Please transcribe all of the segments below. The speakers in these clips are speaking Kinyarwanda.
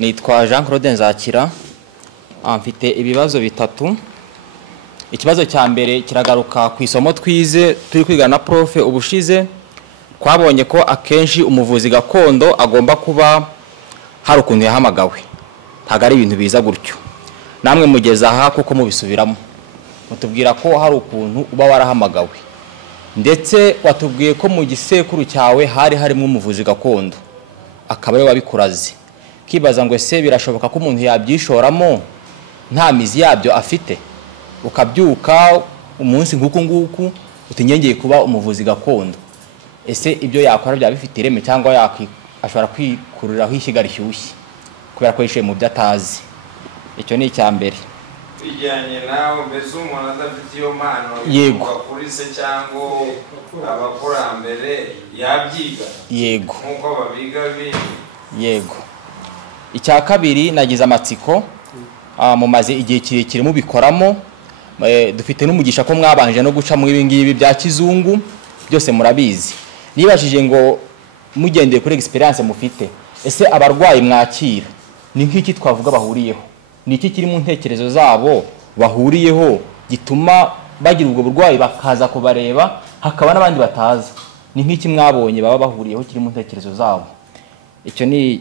Nitwa Jean Claude Nzakira. Mfite ibibazo bitatu. Ikibazo cya mbere kiragaruka ku isomo twize turi kwiga na prof ubushize. Twabonye ko akenshi umuvuzi gakondo agomba kuba hari ukuntu yahamagawe. Ntago ari ibintu biza gutyo. Namwe mugeza aha kuko mubisubiramo. Mutubwira ko hari ukuntu uba warahamagawe. Ndetse watubwiye ko mu gisekuru cyawe hari harimo umuvuzi gakondo. Akaba ari wabikuraze. Kibaza ngo ese birashoboka ko umuntu yabyishoramo nta mizi yabyo afite. Ukabyuka umunsi nguku utinyengeye kuba umuvuzi gakondo. Ese ibyo yakora bya bifite ireme cyangwa ashobora kwikuriraho ishyiga rishyushye kubera ko yishuye mu byo atazi. Icyo ni icya mbere. Bijyanye nawe mbese umuntu adafite iyo mpano Yego. kuri se cyangwa abakurambere yabyiga. Yego. Nkuko babiga bindi. Yego. Icya kabiri nagize amatsiko mumaze igihe kirekire mubikoramo. Dufite n'umugisha ko mwabanje no guca mu ibingibi bya kizungu byose murabizi. Nibajije ngo mugendeye kuri experience mufite, ese abarwayi mwakira ni nk'iki twavuga bahuriyeho? Ni iki kiri mu ntekerezo zabo bahuriyeho gituma bagira ubwo burwayi bakaza kubareba hakaba n'abandi bataza? Ni nk'iki mwabonye baba bahuriyeho kiri mu ntekerezo zabo? Icyo ni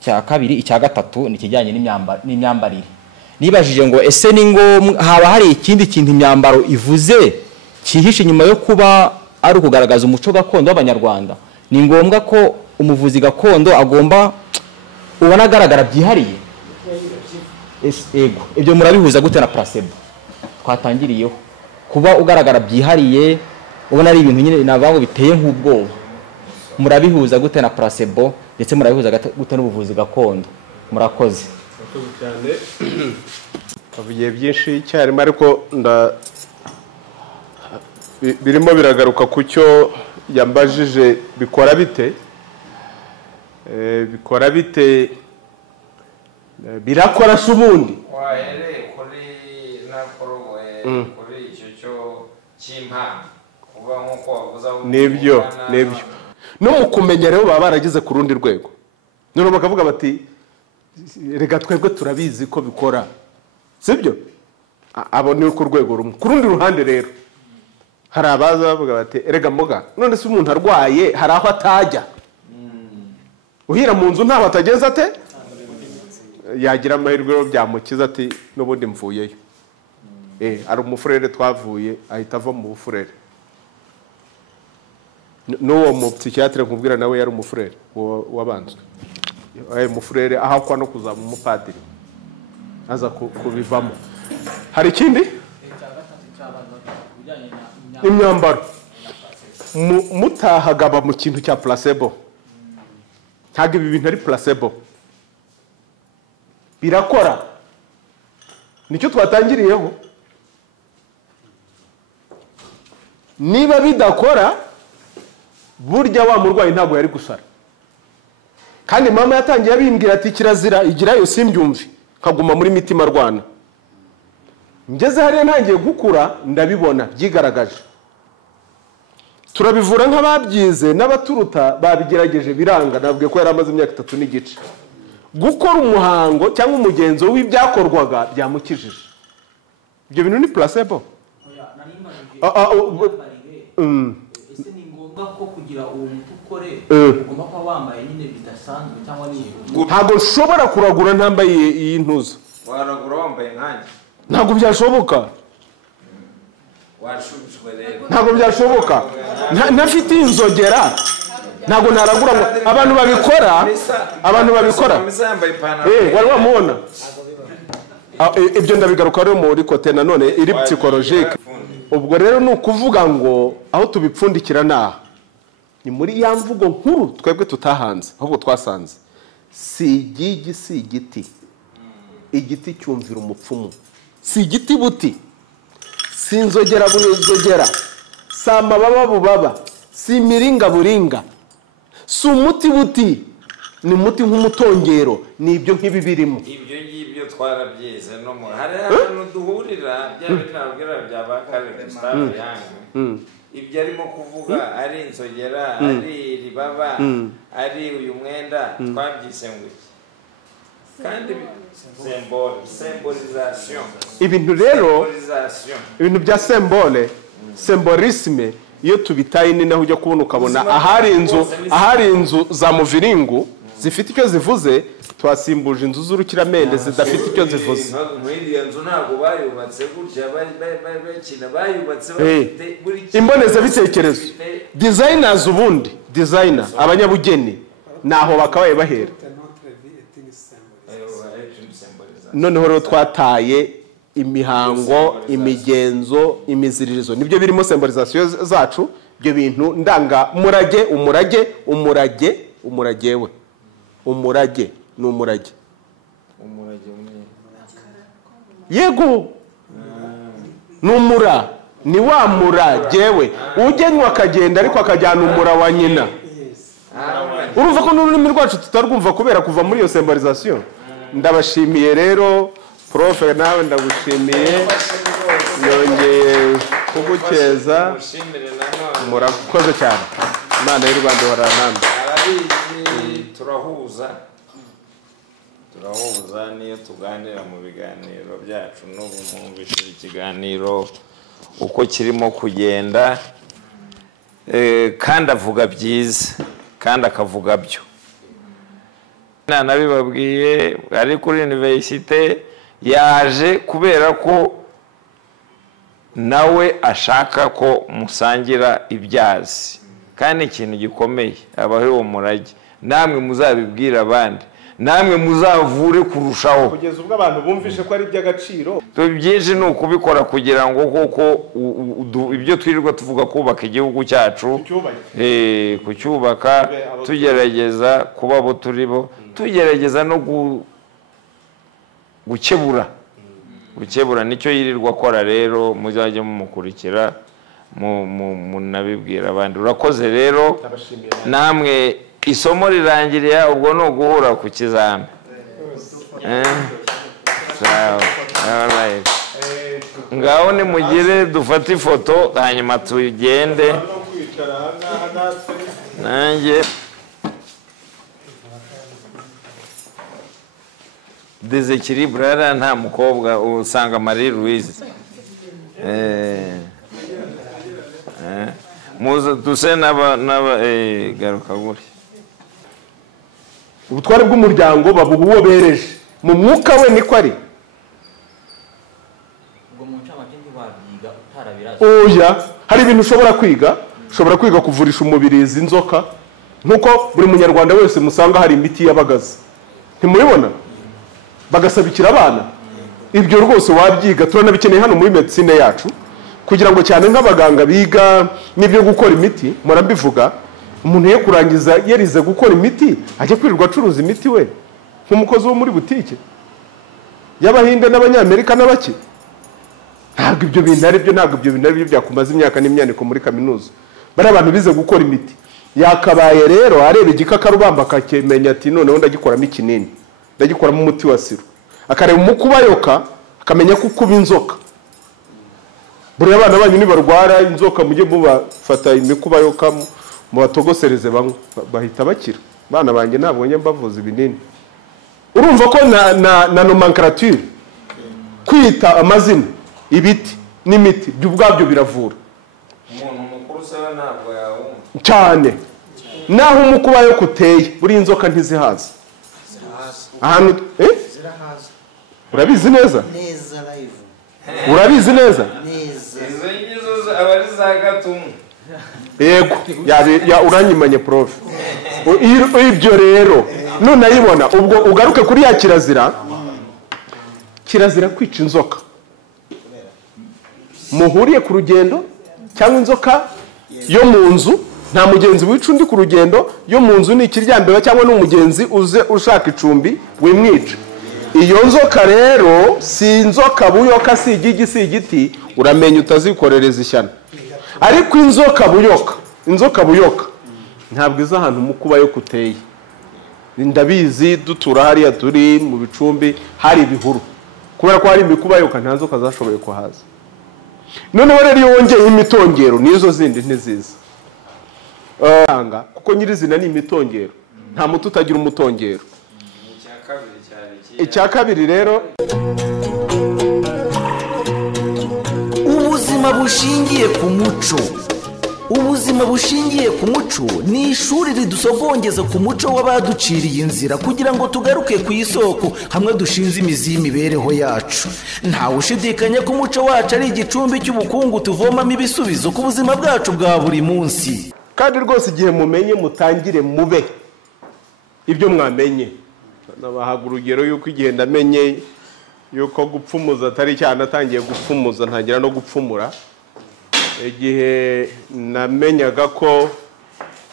cya kabiri. Icya gatatu ni kijyanye n'imyambarire. Nibajije ngo ese ni ngo haba hari ikindi kintu imyambaro ivuze kihishe nyuma yo kuba ari ukugaragaza umuco gakondo w'Abanyarwanda? Ni ngombwa ko umuvuzi gakondo agomba ubona agaragara byihariye? Ego. Ibyo murabihuza gute na placebo twatangiriyeho? Kuba ugaragara byihariye ubona ari ibintu nyine navango biteye nk'ubwoba. Murabihuza gute na placebo ndetse murabihuza gute n'ubuvuzi gakondo? Murakoze. cyane. Kavuye byinshi cyarimo ariko birimo biragaruka ku cyo yambajije bikora bite? Bikora bite? Birakora subundi. Wahere kuri nakorowe kuri icyo cyo cy'impano. Kuba nkuko wavuza Nibyo. No mukumenya rero baba baragize ku rundi rwego. None bakavuga bati rega twebwe turabizi ko bikora. Sibyo? Abo ni ku rwego rumwe. Ku rundi ruhande rero hari abaza bavuga bati rega mboga none se umuntu arwaye hari aho atajya. Uhira mu nzu ntaho atagenza ate? Yagira amahirwe yo byamukiza ati n'ubundi mvuyeyo. Ari umufurere twavuye ahita ava mu bufurere. N'uwo mu psychiatre nkubwira nawe yari umufurere wabanzwe. Umufurere ahakwa no kuzaba umupadiri aza kubivamo. Hari ikindi? Imyambaro. Mutahagaba mu kintu cya placebo. Ntabwo ibi bintu ari placebo. Birakora. Nicyo twatangiriyeho. Niba bidakora burya wa murwayi ntabwo yari gusara. Kandi mama yatangiye abimbwira ati kirazira igirayo simbyumve kaguma muri mitima rwana. Ngeze hariya ntangiye gukura ndabibona byigaragaje. Turabivura nk'ababyize n'abaturuta babigerageje biranga. Nabwiye ko yari amaze imyaka 3 n'igice. Gukora umuhango cyangwa umugenzo w'ibyakorwaga byamukijije. Ibyo bintu ni placebo. Ese ni ngombwa ko kugira uwo muti ukore ugomba kuba wambaye nyine bidasanzwe cyangwa ni ntabwo nshobora kuragura ntambaye iyi ntuzo. waragura wambaye nkanjye? Ntabwo byashoboka. Washushwe rero. Ntabwo byashoboka. Ntafite inzogera. Ntabwo naragura abantu babikora. Wari wamubona? Ibyo ndabigaruka rero muri kote nanone iri psychologique. Ubwo rero ni ukuvuga ngo aho tubipfundikira naha ni muri ya mvugo nkuru twebwe tutahanze ahubwo twasanze. Si igiti. Igiti cyumvira umupfumu. Si igiti buti. Si inzogera bunezogera. Si amababa bubaba. Si miringa buringa. Si umuti buti. Ni umuti nk'umutongero. Ni ibyo nk'ibi birimo. Ibyo ngibyo twarabyize no mu hari ahantu duhurira byabinabwira byabakare Gustave yangu. Ibyo arimo kuvuga ari inzogera ari ribaba ari uyu mwenda twabyise ngo kandi symbolisation ibintu rero ibintu bya symbolisme iyo tubitaye ni naho ujya kubona ukabona ahari inzu za muviringu zifite icyo zivuze twasimbuje inzu z'urukiramende zidafite icyo zivuze nk'iriya nzu ntabwo bayubatse gutya bakina bayubatse bafite buri imboneza bitekerezo designers ubundi designer abanyabugeni naho bakabaye bahera noneho rero twataye imihango imigenzo imiziririzo nibyo birimo symbolisation zacu ibyo bintu ndanga umurage ni umurage yego numura ni wa muragewe ugenywa akagenda ariko akajyana umura wa nyina urumva ko n'ururimi rwacu tutarwumva kubera kuva muri iyo symbolisation ndabashimiye rero profe nawe ndagushimiye yongeye kugukeza murakoze cyane Imana y'u Rwanda ihorana namwe turahuza niyo tuganira mu biganiro byacu n'ubu mwumvise ikiganiro uko kirimo kugenda kandi avuga byiza kandi akavuga byo nabibabwiye ari kuri universite yaje kubera ko nawe ashaka ko musangira ibyazi kandi ikintu gikomeye abaho uwo murage namwe muzabibwira abandi namwe muzavure kurushaho kugeza ubwo abantu bumvishe ko ari iby'agaciro byinshi ni ukubikora kugira ngo koko ibyo twirirwa tuvuga kubaka igihugu cyacu kucyubaka tugerageza kuba abo turi bo tugerageza no gukebura nicyo yirirwa akora rero muzajye mumukurikira munabibwira abandi urakoze rero namwe isomo rirangiriye ubwo no guhura ku kizame ngaho nimugire dufate ifoto hanyuma tugende nanjye desekiribura nta mukobwa usanga Marie Louise muze duse n'aba garuka gutya ubutware bw'umuryango babuha uwo bereje mu mwuka we niko ari oya hari ibintu ushobora kwiga kuvurisha umubirizi inzoka nkuko buri munyarwanda wese musanga hari imiti y'abagazi ntimubibona bagasabikira abana ibyo rwose wabyiga turanabikeneye hano muri medicine yacu kugira ngo cyane nk'abaganga biga n'ibyo gukora imiti murambivuga umuntu ye kurangiza yarize gukora imiti ajye kwirirwa acuruza imiti we nk'umukozi wo muri butike y'abahinde n'abanyamerika n'abaki ntabwo ibyo bintu ari byo byakumaze imyaka n'imyaniko muri kaminuza bari abantu bize gukora imiti yakabaye rero areba igikakarubamba akakemenya ati noneho ndagikoramo ikinini ndagikoramo umuti wa siro akareba umukubayoka akamenya ko kuba inzoka buri abana banyu nibarwara inzoka mujye mubafata imikubayoka mubatogosereze bamwe bahita bakira bana banjye ntabwo njye mbavuza ibinini urumva ko na nomenclature kwita amazina ibiti n'imiti by'ubwabyo biravura umuntu mukuru se ntabwo yawumva cyane naho umukubayoka uteye buri inzoka ntizihaza ahantu urabizi neza urabizi neza izo ngizo abari za Gatumu yego uranyimanye prof ibyo rero none ayibona ubwo ugaruke kuri ya kirazira kwica inzoka muhuriye ku rugendo cyangwa inzoka yo mu nzu nta mugenzi wica undi ku rugendo yo mu nzu ni ikiryambere cyangwa n'umugenzi uze ushaka icumbi wimwica iyo nzoka rero si inzoka buyoka si igigi si igiti uramenya utazikorereza ishyano ariko inzoka buyoka ntabwo iza ahantu mukuba yo kuteye ndabizi dutura hariya turi mu bicumbi hari ibihuru kubera ko hari imikuba yoka nta nzoka zashoboye kuhaza noneho rero iyo wongeye imitongero nizo zindi ntiziza kuko nyirizina ni imitongero nta muti utagira umutongero icya kabiri rero ubuzima bushingiye ku muco. Ubuzima bushingiye ku muco ni ishuri ridusogongeza ku muco w'abaduciriye inzira kugira ngo tugaruke ku isoko hamwe dushinze imizi y'imibereho yacu. Ntawe ushidikanya ko umuco wacu ari igicumbi cy'ubukungu tuvomamo ibisubizo ku buzima bwacu bwa buri munsi. kandi rwose igihe mumenye mutangire mube ibyo mwamenye. Nabahaga urugero yuko igihe ndamenye yuko gupfumuza atari cyane atangiye gupfumuza ntangira no gupfumura. Igihe namenyaga ko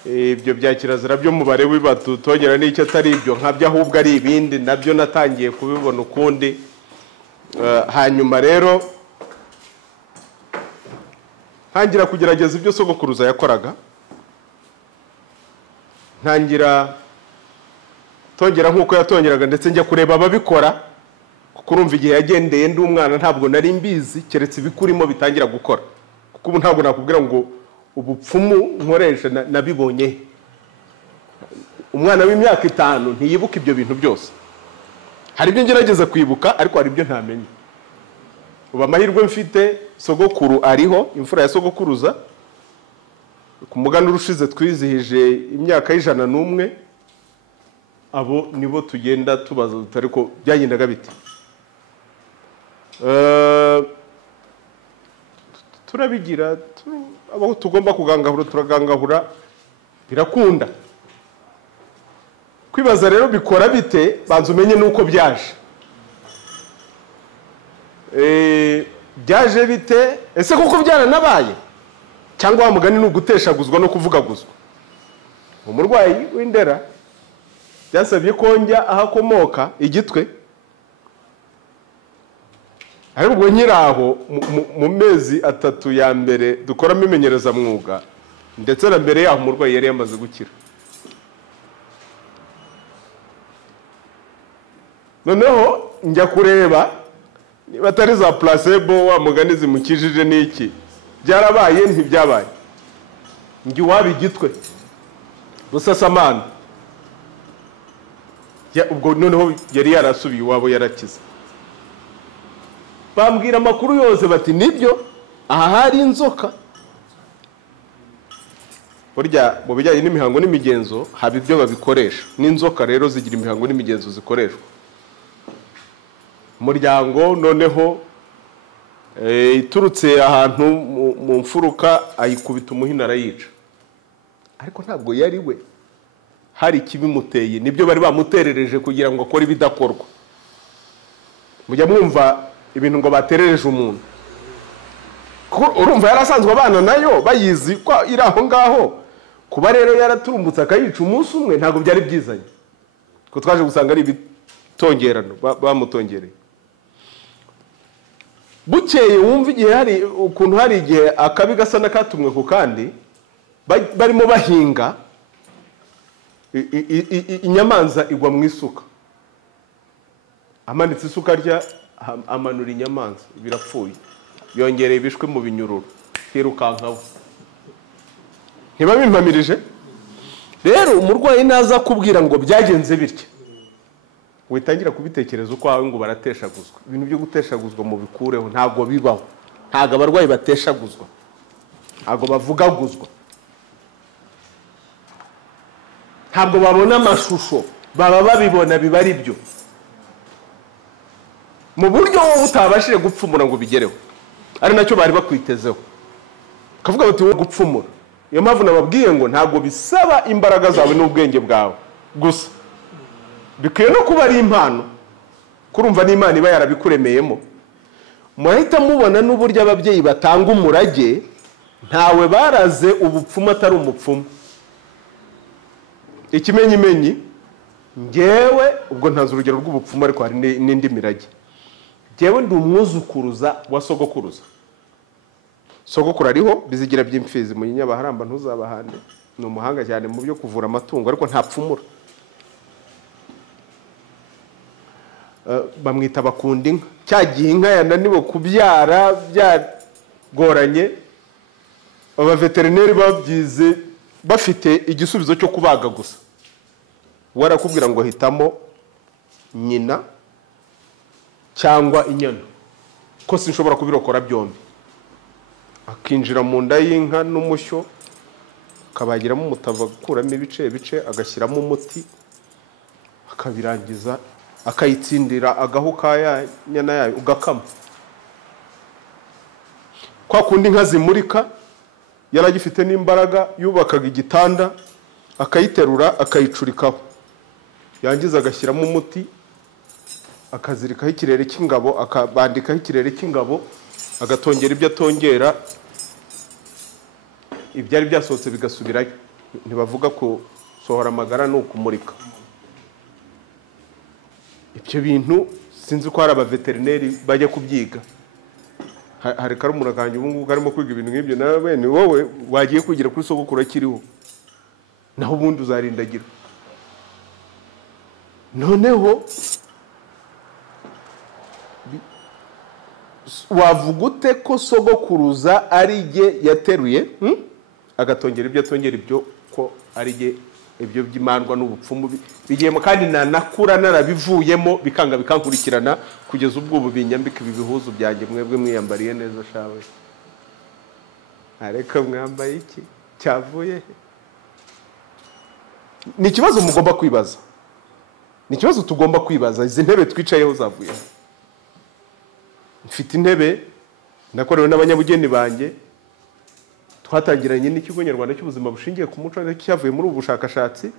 ibyo bya kirazira byo mubare wibatutongera n'icyo atari ibyo nkabyo ahubwo ari ibindi nabyo natangiye kubibona ukundi. Hanyuma rero ntangira kugerageza ibyo sogokuruza yakoraga, ntangira tongera nk'uko yatongeraga ndetse njya kureba ababikora, kuko urumva igihe yagendeye ndi umwana ntabwo nari mbizi keretse ibikurimo bitangira gukora, kuko ubu ntabwo nakubwira ngo ubupfumu nkoresha nabibonye. Umwana w'imyaka 5 ntiyibuka ibyo bintu byose. Hari ibyo ngerageza kwibuka ariko hari ibyo ntamenye. Ubu amahirwe mfite sogokuru ariho, imfura ya sogokuruza, ku muganda urushize twizihije imyaka 101. Abo nibo tugenda tubaza ariko byagendaga bite. Turabigira abo tugomba kugangahura turagangahura birakunda. Kwibaza rero bikora bite banza umenye nuko byaje. Byaje bite ese kuko byaranabaye cyangwa wa mugani n'uguteshaguzwa no kuvugaguzwa. Umurwayi w'indera byasabye ko njya ahakomoka igitwe, ariko ubwo nyiraho mu mezi 3 ya mbere dukoramo imenyereza mwuga ndetse na mbere yaho umurwayi yari yamaze gukira. Noneho njya kureba niba atari za placebo wa mugani zimukijije n'iki byarabaye ntibyabaye. Ngi wabigitwe Busasamana ubwo noneho yari yarasubiye iwabo yarakize. Bambwira amakuru yose bati nibyo aha hari inzoka. Burya mu bijyanye n'imihango n'imigenzo haba ibyo babikoresha, n'inzoka rero zigira imihango n'imigenzo zikoreshwa. Umuryango noneho iturutse ahantu mu mfuruka ayikubita umuhina arayica, ariko ntabwo yari we, hari ikibimuteye, nibyo bari bamuterereje kugira ngo akore ibidakorwa. Mujya mwumva ibintu ngo baterereje umuntu, urumva yarasanzwe abana nayo bayizi ko iri aho ngaho. Kuba rero yaraturumbutse akayica umunsi umwe ntabwo byari byizanye, ko twaje gusanga ari ibitongerano bamutongereye. Bukeye wumva igihe hari ukuntu hari igihe akabi gasa n'akatumwe ku kandi barimo bahinga, inyamanza igwa mu isuka, amanitse isuka rya amanura inyamanza birapfuye, yongereye ibishwe mu binyururu hirukankaho. Ntibabimpamirije rero umurwayi naza kubwira ngo byagenze bityo witangira kubitekereza uko aho ngo barateshaguzwa. Ibintu byo guteshaguzwa mu bikureho, ntago bibaho. Ntago abarwayi bateshaguzwa, ntago bavugaguzwa, ntabwo babona amashusho, baba babibona biba ari byo mu buryo wowe utabashije gupfumura ngo bigereho. Ari nacyo bari bakwitezeho, kavuga bati wowe gupfumura. Iyo mpamvu nababwiye ngo ntabwo bisaba imbaraga zawe n'ubwenge bwawe gusa, bikwiye no kuba ari impano, kurumva n'Imana iba yarabikuremeyemo. Murahita mubona n'uburyo ababyeyi batanga umurage, ntawe baraze ubupfumu atari umupfumu. Ikimenyimenyi ngewe ubwo ntazi urugero rw'ubupfumu, ariko hari n'indi mirage. Ngewe ndi umwuzukuruza wa sogokuruza. Sogokuru ariho bizigira by'imfizi mu Nyabaharamba ntuzabahande, ni umuhanga cyane mu byo kuvura amatungo ariko ntapfumura. Bamwita bakunda inka. Cyagiye inka yananiwe kubyara byagoranye, abaveterineri babyize bafite igisubizo cyo kubaga gusa. Warakubwira ngo hitamo nyina cyangwa inyana, ko sinshobora kubirokora byombi. Akinjira mu nda y'inka n'umushyo, akabagiramo umutava, gukuramo ibice bice, agashyiramo umuti, akabirangiza, akayitsindira agahu ka nyana yayo, ugakama. Kwa kundi inka zimurika, yaragifite n'imbaraga, yubakaga igitanda, akayiterura, akayicurikaho, yangiza agashyiramo umuti, akazirikaho ikirere cy'ingabo, akabandikaho ikirere cy'ingabo, agatongera ibyo atongera, ibyari byasohotse bigasubirayo. Ntibavuga ko sohora amagara ni ukumurika. Ibyo bintu sinzi ko hari abaveterineri bajya kubyiga. Hari karumuna kanjye ubu ngubu karimo kwiga ibintu nk'ibyo, nawe ni wowe wagiye kwigira kuri sogokuru akiriho, naho ubundi uzarindagira. Noneho wavuga ute ko sogokuruza ari jye yateruye agatongera ibyo atongera ibyo, ko ari jye ibyo by'imandwa n'ubupfumu bigiyemo, kandi nanakura narabivuyemo bikanga bikankurikirana kugeza ubwo ubu binyambika ibi bihuzu byanjye. Mwebwe mwiyambariye neza shawe, areka mwambaye iki cyavuye he? Ni ikibazo mugomba kwibaza, ni ikibazo tugomba kwibaza. Izi ntebe twicayeho zavuye he? Mfite intebe nakorewe n'abanyabugeni banjye, twatangiranye n'ikigo nyarwanda cy'ubuzima bushingiye ku muco, cyavuye muri ubu bushakashatsi.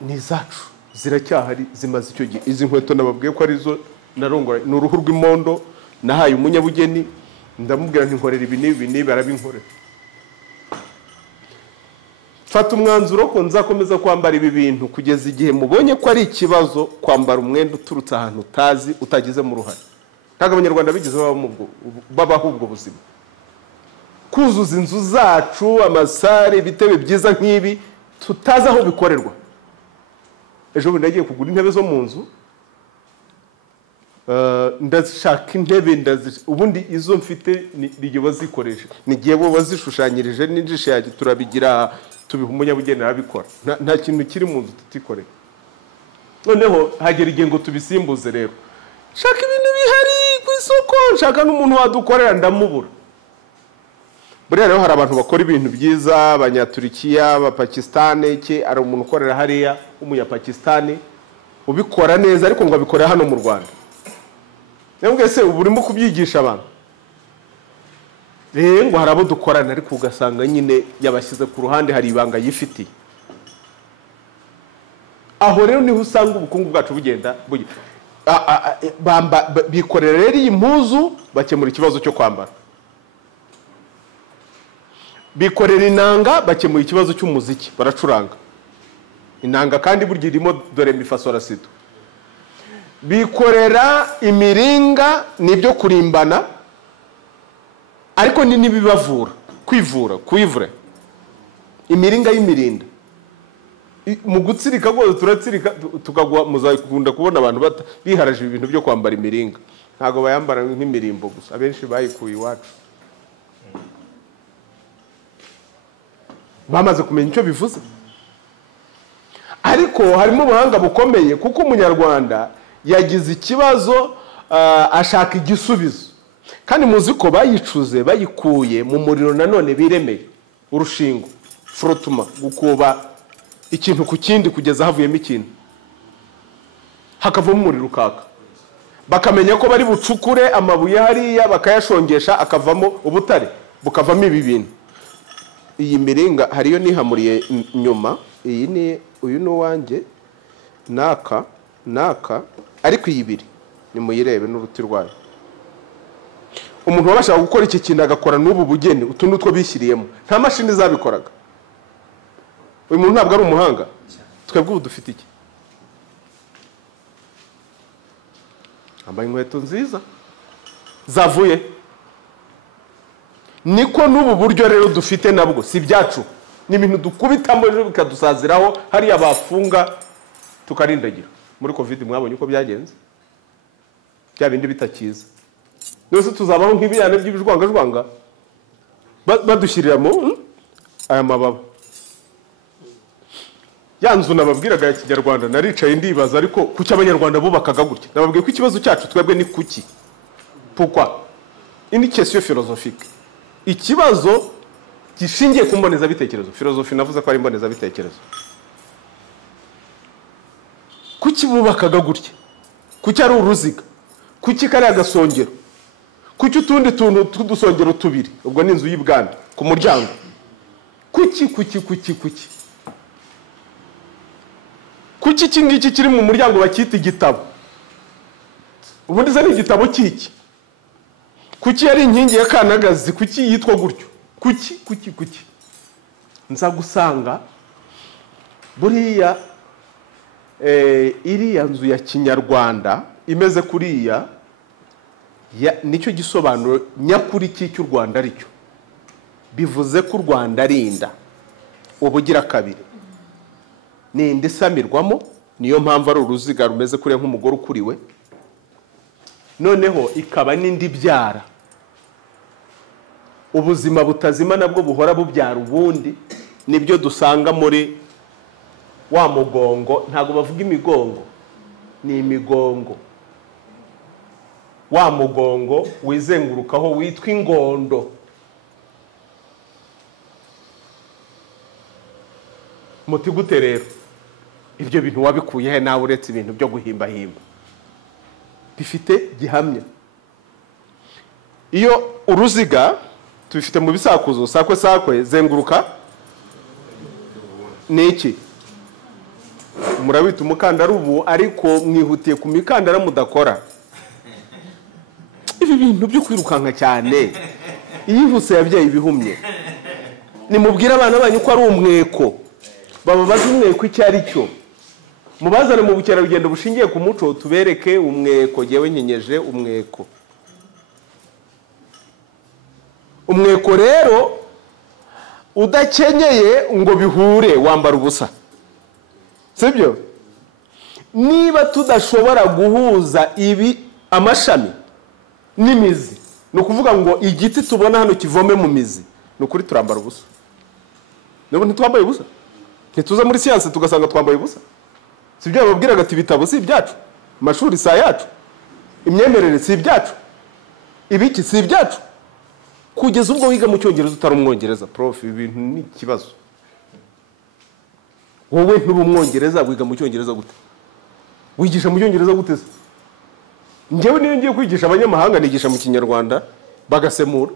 Ni zacu, ziracyahari, zimaze icyo gihe. Izi nkweto nababwiye ko arizo narongora, ni uruhu rw'imondo nahaye umunyabugeni, ndamubwira nti nkorera ibi n'ibi, arabinkorera. Fata umwanzuro ko nzakomeza kwambara ibi bintu kugeza igihe mubonye ko ari ikibazo kwambara umwenda uturutse ahantu utazi, utagizemo uruhare. Ntabwo abanyarwanda bigeze babaho ubwo buzima. Kuzuza inzu zacu, amasare, ibitebe byiza nk'ibi, tutazi aho bikorerwa. Ejo bundi nagiye kugura intebe zo mu nzu, ndashaka intebe, ubundi izo mfite nigiye bazikoresha, nigiye bo bazishushanyirije n'injisho yaje, turabigira, tubiha umunyabugeni arabikora. Nta kintu kiri mu nzu tutikoreye. Noneho hagera igihe ngo tubisimbuze. Rero shaka ibintu bihari ku isoko, nshaka n'umuntu wadukorera, ndamubura. Buriya rero hari abantu bakora ibintu byiza, abanyaturikiya, abapakistani, iki ari umuntu ukorera hariya w'umunyapakistani ubikora neza, ariko ngo abikorera hano mu Rwanda. Nembwe se ubu urimo kubyigisha abantu. Rero ngo hari abo dukorana, ariko ugasanga nyine yabashyize ku ruhande, hari ibanga yifitiye. Aho rero niho usanga ubukungu bwacu bugenda bikorera rero iyi mpuzu, bakemura ikibazo cyo kwambara. Bikorera inanga, bakemura ikibazo cy'umuziki, baracuranga inanga kandi burya irimo dore mi fa sol la si do. Bikorera imiringa n'ibyo kurimbana, ariko ni n'ibibavura, kwivura imiringa y'imirinda. Mu gutsirika rwose turatsirika, tukagwa muzakunda kubona abantu biharaje ibintu byo kwambara imiringa. Ntago bayambara nk'imirimbo gusa, abenshi bayikuye iwacu. Bamaze kumenya icyo bivuze. Ariko harimo ubuhanga bukomeye, kuko umunyarwanda yagize ikibazo, ashaka igisubizo. Kandi muzi ko bayicuze, bayikuye mu muriro nanone biremeye. Urushingo, frotuma, gukuba ikintu ku kindi kugeza havuyemo ikintu, hakavamo umuriro ukaka. Bakamenya ko bari bucukure amabuye hariya, bakayashongesha, akavamo ubutare, bukavamo ibi bintu. Iyi miringa hariyo nihamuriye nyuma, iyi ni uyu no wanjye, naka ariko iyibiri ni muyirebe n'uruti rwayo. Umuntu wabashaka gukora iki kintu agakora n'ubu bugeni, utuntu utwo bishyiriyemo, nta mashini zabikoraga. Uyu muntu ntabwo ari umuhanga. Twebwe ubu dufite iki? Ambaye inkweto nziza zavuye. Niko n'ubu buryo rero dufite nabwo si byacu, ni ibintu dukubitamo ejo bikadusaziraho, hariya bafunga tukarindagira. Muri covid mwabonye uko byagenze, bya bindi bitakiza. Nose tuzabaho nk'ibiyane by'ibijwanga badushyiriramo aya mababa. ya nzu nababwiraga ya kinyarwanda naricaye ndibaza ariko kuki abanyarwanda bubakaga gutya nababwiye ko ikibazo cyacu twebwe ni kuki pourquoi une question philosophique ikibazo gishingiye ku mbonezabitekerezo filozofi navuze ko ari mbonezabitekerezo kuki bubakaga gutya kuki ari uruziga kuki kari agasongero kuki utundi tuntu tw'udusongero tubiri ubwo ni inzu y'ibwami ku muryango kuki iki ngiki kiri mu muryango bakita igitabo ubundi se ni igitabo cy'iki kuki yari inkingi ya kanagazi kuki yitwa gutyo kuki nza gusanga buriya iriya nzu ya kinyarwanda imeze kuriya nicyo gisobanuro nyakuri cy'icyo u Rwanda ari cyo bivuze ko u Rwanda ari inda ubugira kabiri ni inda isamirwamo niyo mpamvu ari uruziga rumeze kuriya nk'umugore ukuriwe noneho ikaba n'indi byara ubuzima butazima nabwo buhora bubyara ubundi nibyo dusanga muri wa mugongo ntago bavuga imigongo ni imigongo wa mugongo wizengurukaho witwa ingondo muti gute rero ibyo bintu wabikuye he nawe uretse ibintu byo guhimbahimba bifite gihamya iyo uruziga tubifite mu bisakuzo sakwe zenguruka ni iki murabita umukandara ubu ariko mwihutiye ku mikandara mudakora ibi bintu byo kwirukanka cyane iyihuse yabyaye ibihumye nimubwire abana banyu ko ari umweko bababaze umweko icyo ari cyo mubazane mu bukerarugendo bushingiye ku muco tubereke umweko yewe nkenyeje umweko rero udakenyeye ngo bihure wambara ubusa sibyo niba tudashobora guhuza ibi amashami n'imizi ni ukuvuga ngo igiti tubona hano kivome mu mizi ni ukuri turambara ubusa nabo ntitwambaye ubusa ntituza muri siyanse tugasanga twambaye ubusa si ibyo babwiraga ati ibitabo si ibyacu amashuri si ayacu imyemerere si ibyacu ibiki si ibyacu kugeza ubwo wiga mu cyongereza utari umwongereza prof ibintu ni ikibazo wowe nturi umwongereza wiga mu cyongereza gute wigisha mu cyongereza gute se njyewe niyo ngiye kwigisha abanyamahanga nigisha mu kinyarwanda bagasemura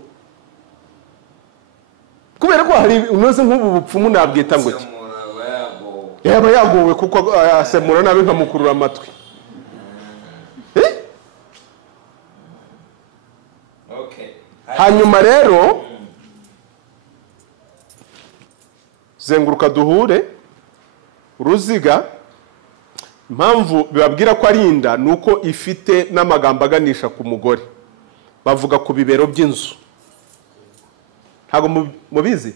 kubera ko hari unoze nk'ubu bupfumu nabwita ngo ki yaba yagowe kuko asemura nabi nkamukurura amatwi hanyuma rero zenguruka duhure uruziga impamvu bibabwira ko ari inda ni uko ifite n'amagambo aganisha ku mugore bavuga ku bibero by'inzu ntabwo mubizi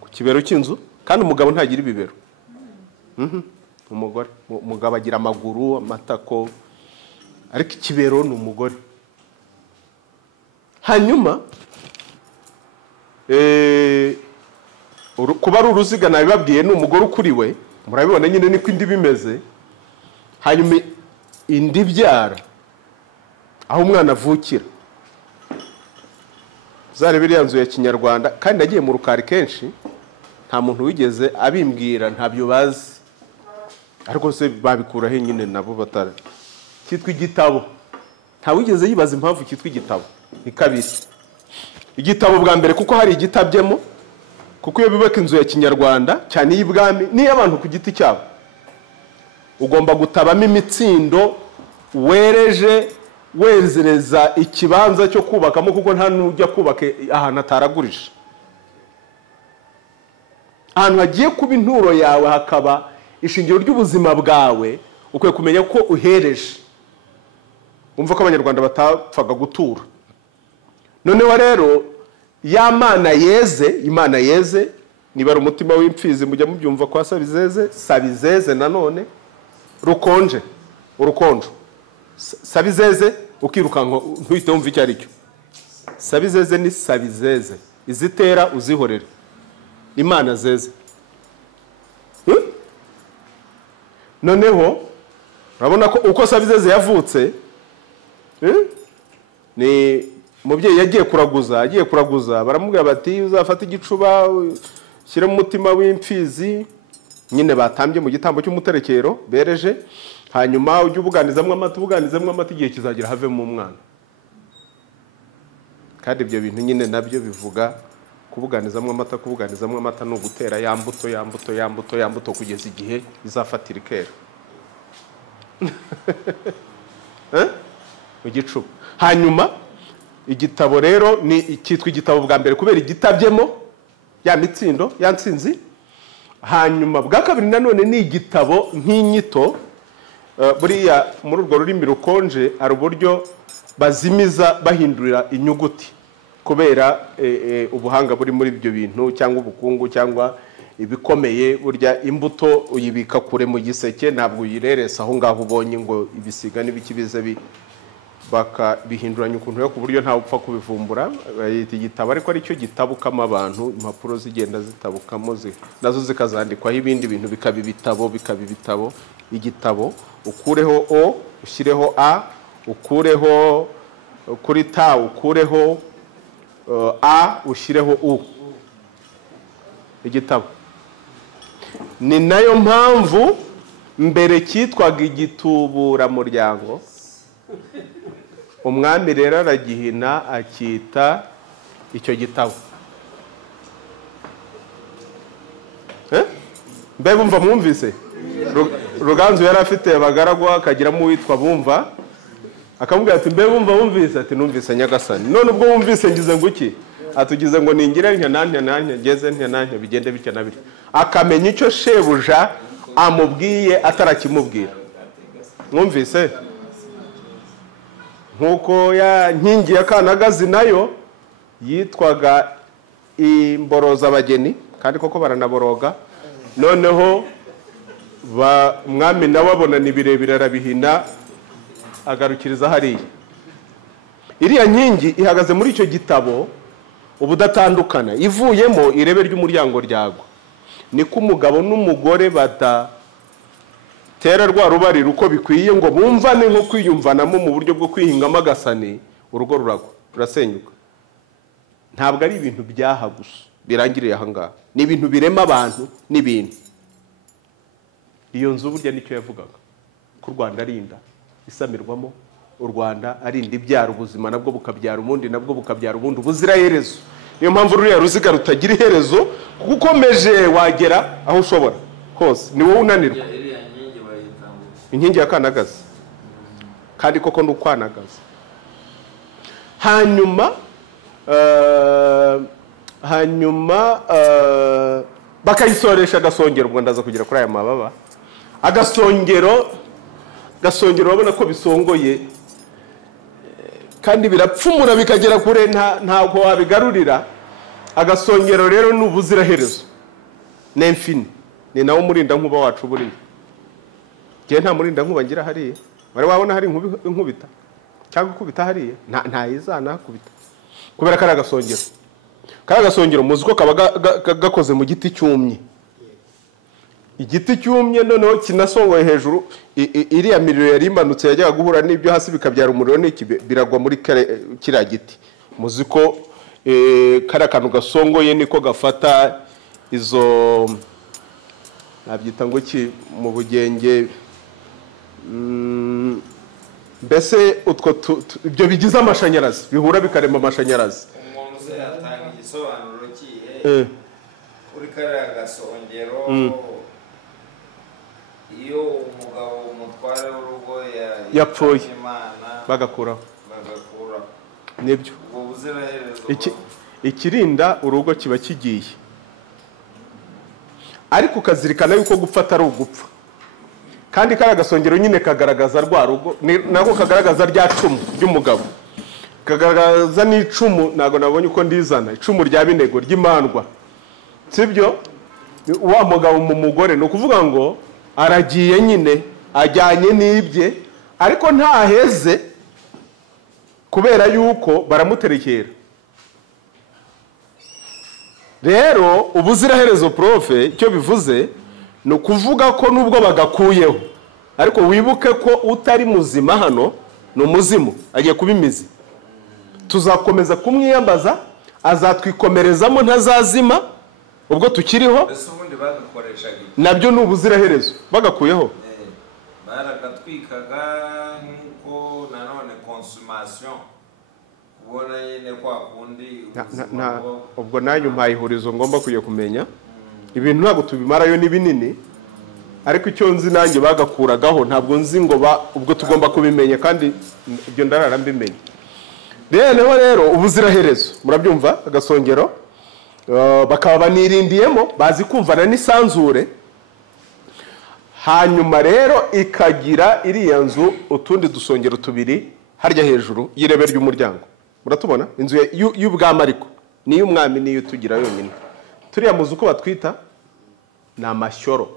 ku kibero cy'inzu kandi umugabo ntagira ibibero umugabo agira amaguru amatako ariko ikibero ni umugore hanyuma kuba ari uruziga nabibabwiye ni umugore ukuriwe murabibona nyine niko indi bimeze hanyuma indi byara aho umwana avukira zari biriya nzu ya kinyarwanda kandi nagiye mu rukari kenshi nta muntu wigeze abimbwira ntabyo bazi ariko se babikuraho nyine nabo batari cyitwa igitabo nta wigeze yibaza impamvu cyitwa igitabo ni kabiri igitabo bwa mbere kuko hari igitabyemo kuko iyo bibaka inzu ya kinyarwanda cyane y'ibwami n'iy'abantu ku giti cyabo ugomba gutabamo imitsindo wereje wenzereza ikibanza cyo kubakamo kuko nta n'ujya kubaka ahantu ataragurije ahantu hagiye kuba inturo yawe hakaba ishingiro ry'ubuzima bwawe ukwiye kumenya ko uhereje wumva ko abanyarwanda batapfaga gutura noneho rero ya mana yeze niba ari umutima w'imfizi mujya mubyumva kwa sabizeze nanone urukonjo sabizeze ukirukanka ntuhite wumva icyo ari cyo sabizeze ni sabizeze izitera uzihorere imana zeze noneho urabona ko uko Sabizeze yavutse ni umubyeyi yagiye kuraguza baramubwira bati uzafata igicuba ushyire mu mutima w'imfizi nyine batambye mu gitambo cy'umuterekero bereje, hanyuma ujye ubuganizamo amata igihe kizagira havemo umwana. Kandi ibyo bintu nyine nabyo bivuga kubuganizamo amata ni ugutera ya mbuto kugeza igihe izafatira ikera mu gicuba. Hanyuma igitabo rero ni cyitwa igitabo bwa mbere kubera igitabyemo ya mitsindo ya nsinzi. Hanyuma bwa kabiri nanone ni igitabo nk'inyito. Buriya muri urwo rurimi rukonje hari uburyo bazimiza bahindurira inyuguti kubera ubuhanga buri muri ibyo bintu cyangwa ubukungu cyangwa ibikomeye. Burya imbuto uyibika kure mu giseke, ntabwo uyireresa aho ngaho ubonye ngo ibisiga n'ibiki bize bakabihinduranya ukuntu yo ku buryo ntawe upfa kubivumbura. Bayita igitabo, ariko aricyo gitabukamo abantu, impapuro zigenda zitabukamo nazo zikazandikwaho ibindi bintu bikaba ibitabo. Igitabo ukureho o ushyireho a, ukureho kuri ta ukureho a ushyireho u. Igitabo ni nayo mpamvu mbere cyitwaga igituburamuryango. Umwami rero aragihina akita icyo gitabo. Mbe bumva mwumvise? Ruganzu yari afite abagaragu akagiramo uwitwa Bumva, akamubwira ati mbe bumva wumvise? Ati numvise nyagasani. None ubwo wumvise ngize ngo iki? Atugize ngo ningire ntya ngeze ntya bigende bitya na bitya. Akamenya icyo shebuja amubwiye atarakimubwira. Mwumvise? Nkuko ya nkingi ya Kanagazi nayo yitwaga imboroza abageni, kandi koko baranaboroga. Noneho umwami nawe abona ni birebire arabihina agarukiriza hariya. Iriya nkingi ihagaze muri icyo gitabo ubudatandukana, ivuyemo irebe ry'umuryango ryagwa. Niko umugabo n'umugore badatera rwa rubariro uko bikwiye ngo bumvane nko kwiyumvanamo mu buryo bwo kwihingamo agasani, urugo ruragwa rurasenyuka. Ntabwo ari ibintu byaha gusa birangiriye aha ngaha, ni ibintu birema abantu n'ibintu. Iyo nzu burya nicyo yavugaga ko u Rwanda ari inda isamirwamo, u Rwanda ari inda ibyara ubuzima nabwo bukabyara ubundi nabwo bukabyara ubundi buzira iherezo. Niyo mpamvu ruriya ruziga rutagira iherezo, kuko ukomeje wagera aho ushobora hose, ni wowe unanirwa. Inkingi ya Kanagazi, kandi koko ni ukwanagaza. hanyuma bakayisoresha agasongero. Ubwo ndaza kugera kuri aya mababa. Agasongero urabona ko bisongoye kandi birapfumura bikagera kure, ntabwo wabigarurira. Agasongero rero ni ubuziraherezo, ni infini, ni nawo murinda nkuba wacu buriya. Ngiye nta murinda nkuba ngira hariya. Wari wabona hari inkubita cyangwa ikubita hariya? Nta izana kubita, kubera ko ari agasongero. Kari agasongero muzi ko kaba gakoze mu giti cyumye. Igiti cyumye noneho kinasongoye hejuru. Iriya miriro yari imanutse yajyaga guhura n'ibyo hasi bikabyara umuriro n'iki biragwa muri kiriya giti. Muzi ko kari akantu gasongoye niko gafata izo nabyita ngo ki mu bugenge, mbese utwo ibyo bigize amashanyarazi bihura bikarema amashanyarazi. Umuntu se yatanga igisobanuro kihe kuri kariya gasongero? Iyo umugabo umutware w'urugo yapfuye bagakuraho, nibyo ikirinda urugo kiba kigiye. Ariko ukazirikana yuko gupfa atari ugupfa. Kandi kari agasongero nyine kagaragaza rwa rugo, nako kagaragaza rya cumu ry'umugabo, kagaragaza n'icumu. Ntago nabonye uko ndizana icumu rya binego ry'imandwa, sibyo? Wa mugabo mu mugore, ni ukuvuga ngo aragiye nyine ajyanye n'ibye, ariko ntaheze kubera yuko baramuterekera. Rero ubuziraherezo profe icyo bivuze ni ukuvuga ko nubwo bagakuyeho ariko wibuke ko utari muzima hano ni umuzimu, agiye kuba imizi. Tuzakomeza kumwiyambaza, azatwikomerezamo ntazazima ubwo tukiriho. ese ubundi bagakoreshaga Nabyo ni ubuziraherezo bagakuyeho. baragatwikaga nk'uko nanone consommation ubona nyine kwa kundi ubwo nanyu mpayihurizo ngomba kujya kumenya. Ibintu ntabwo tubimarayo ni binini, ariko icyo nzi nanjye bagakuragaho, ntabwo nzi ngo ubwo tugomba kubimenya, kandi ibyo ndarara mbimenye. Rero ubuziraherezo murabyumva, agasongero bakaba banirindiyemo, bazi kumvana n'isanzure. Hanyuma rero ikagira iriya nzu utundi dusongero tubiri harya hejuru y'irebe ry'umuryango. Muratubona inzu y'ubwami, ariko ni y'umwami, niyo tugira yonyine. Turiya muzu uko batwita ni amashyoro.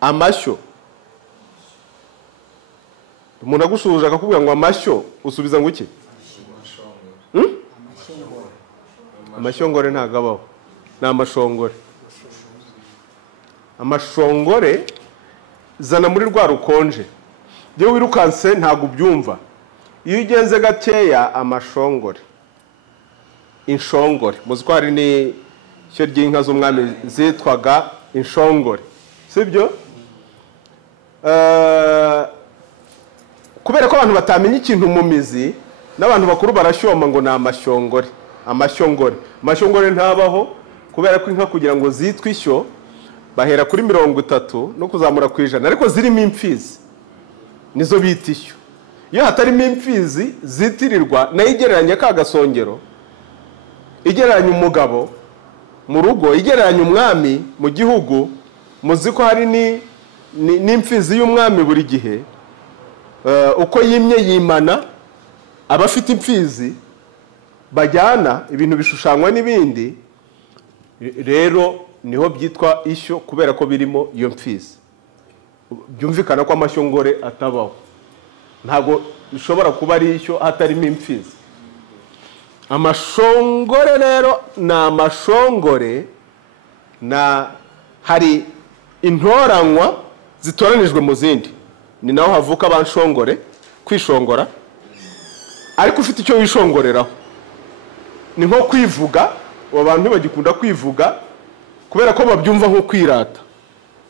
Amashyo, umuntu agushuje akakubwira ngo amashyo, usubiza ngo iki? Amashongore ntabwo abaho, ni amashongore. Amashongore zana muri rwa rukonje, iyo wirukanse ntabwo ubyumva. Iyo ugenze gakeya amashongore, inshongore, muzi ko hari n'ishyo ry'inka z'umwami zitwaga inshongore, sibyo? Kubera ko abantu batamenya ikintu mu mizi, n'abantu bakuru barashyoma ngo ni amashongore, amashongore. Amashongore ntabaho, kubera ko inka kugira ngo zitwe ishyo bahera kuri 30 no kuzamura ku 100, ariko zirimo imfizi nizo bita ishyo. Iyo hatarimo imfizi zitirirwa nayo igereranya ka gasongero, igereranya umugabo mu rugo, igereranya umwami mu gihugu. Muzi ko hari n'imfizi y'umwami buri gihe, uko yimye yimana abafite imfizi bajyana ibintu bishushanywa n'ibindi. Rero niho byitwa ishyo, kubera ko birimo iyo mfizi. Byumvikana ko amashongore atabaho, ntabwo bishobora kuba ari ishyo hatarimo imfizi. Amashongore rero ni amashongore, hari intoranywa zitoranijwe mu zindi, ni naho havuka abanshongore, kwishongora. Ariko ufite icyo wishongoreraho, ni nko kwivuga. Abantu bagikunda kwivuga kubera ko babyumva nko kwirata,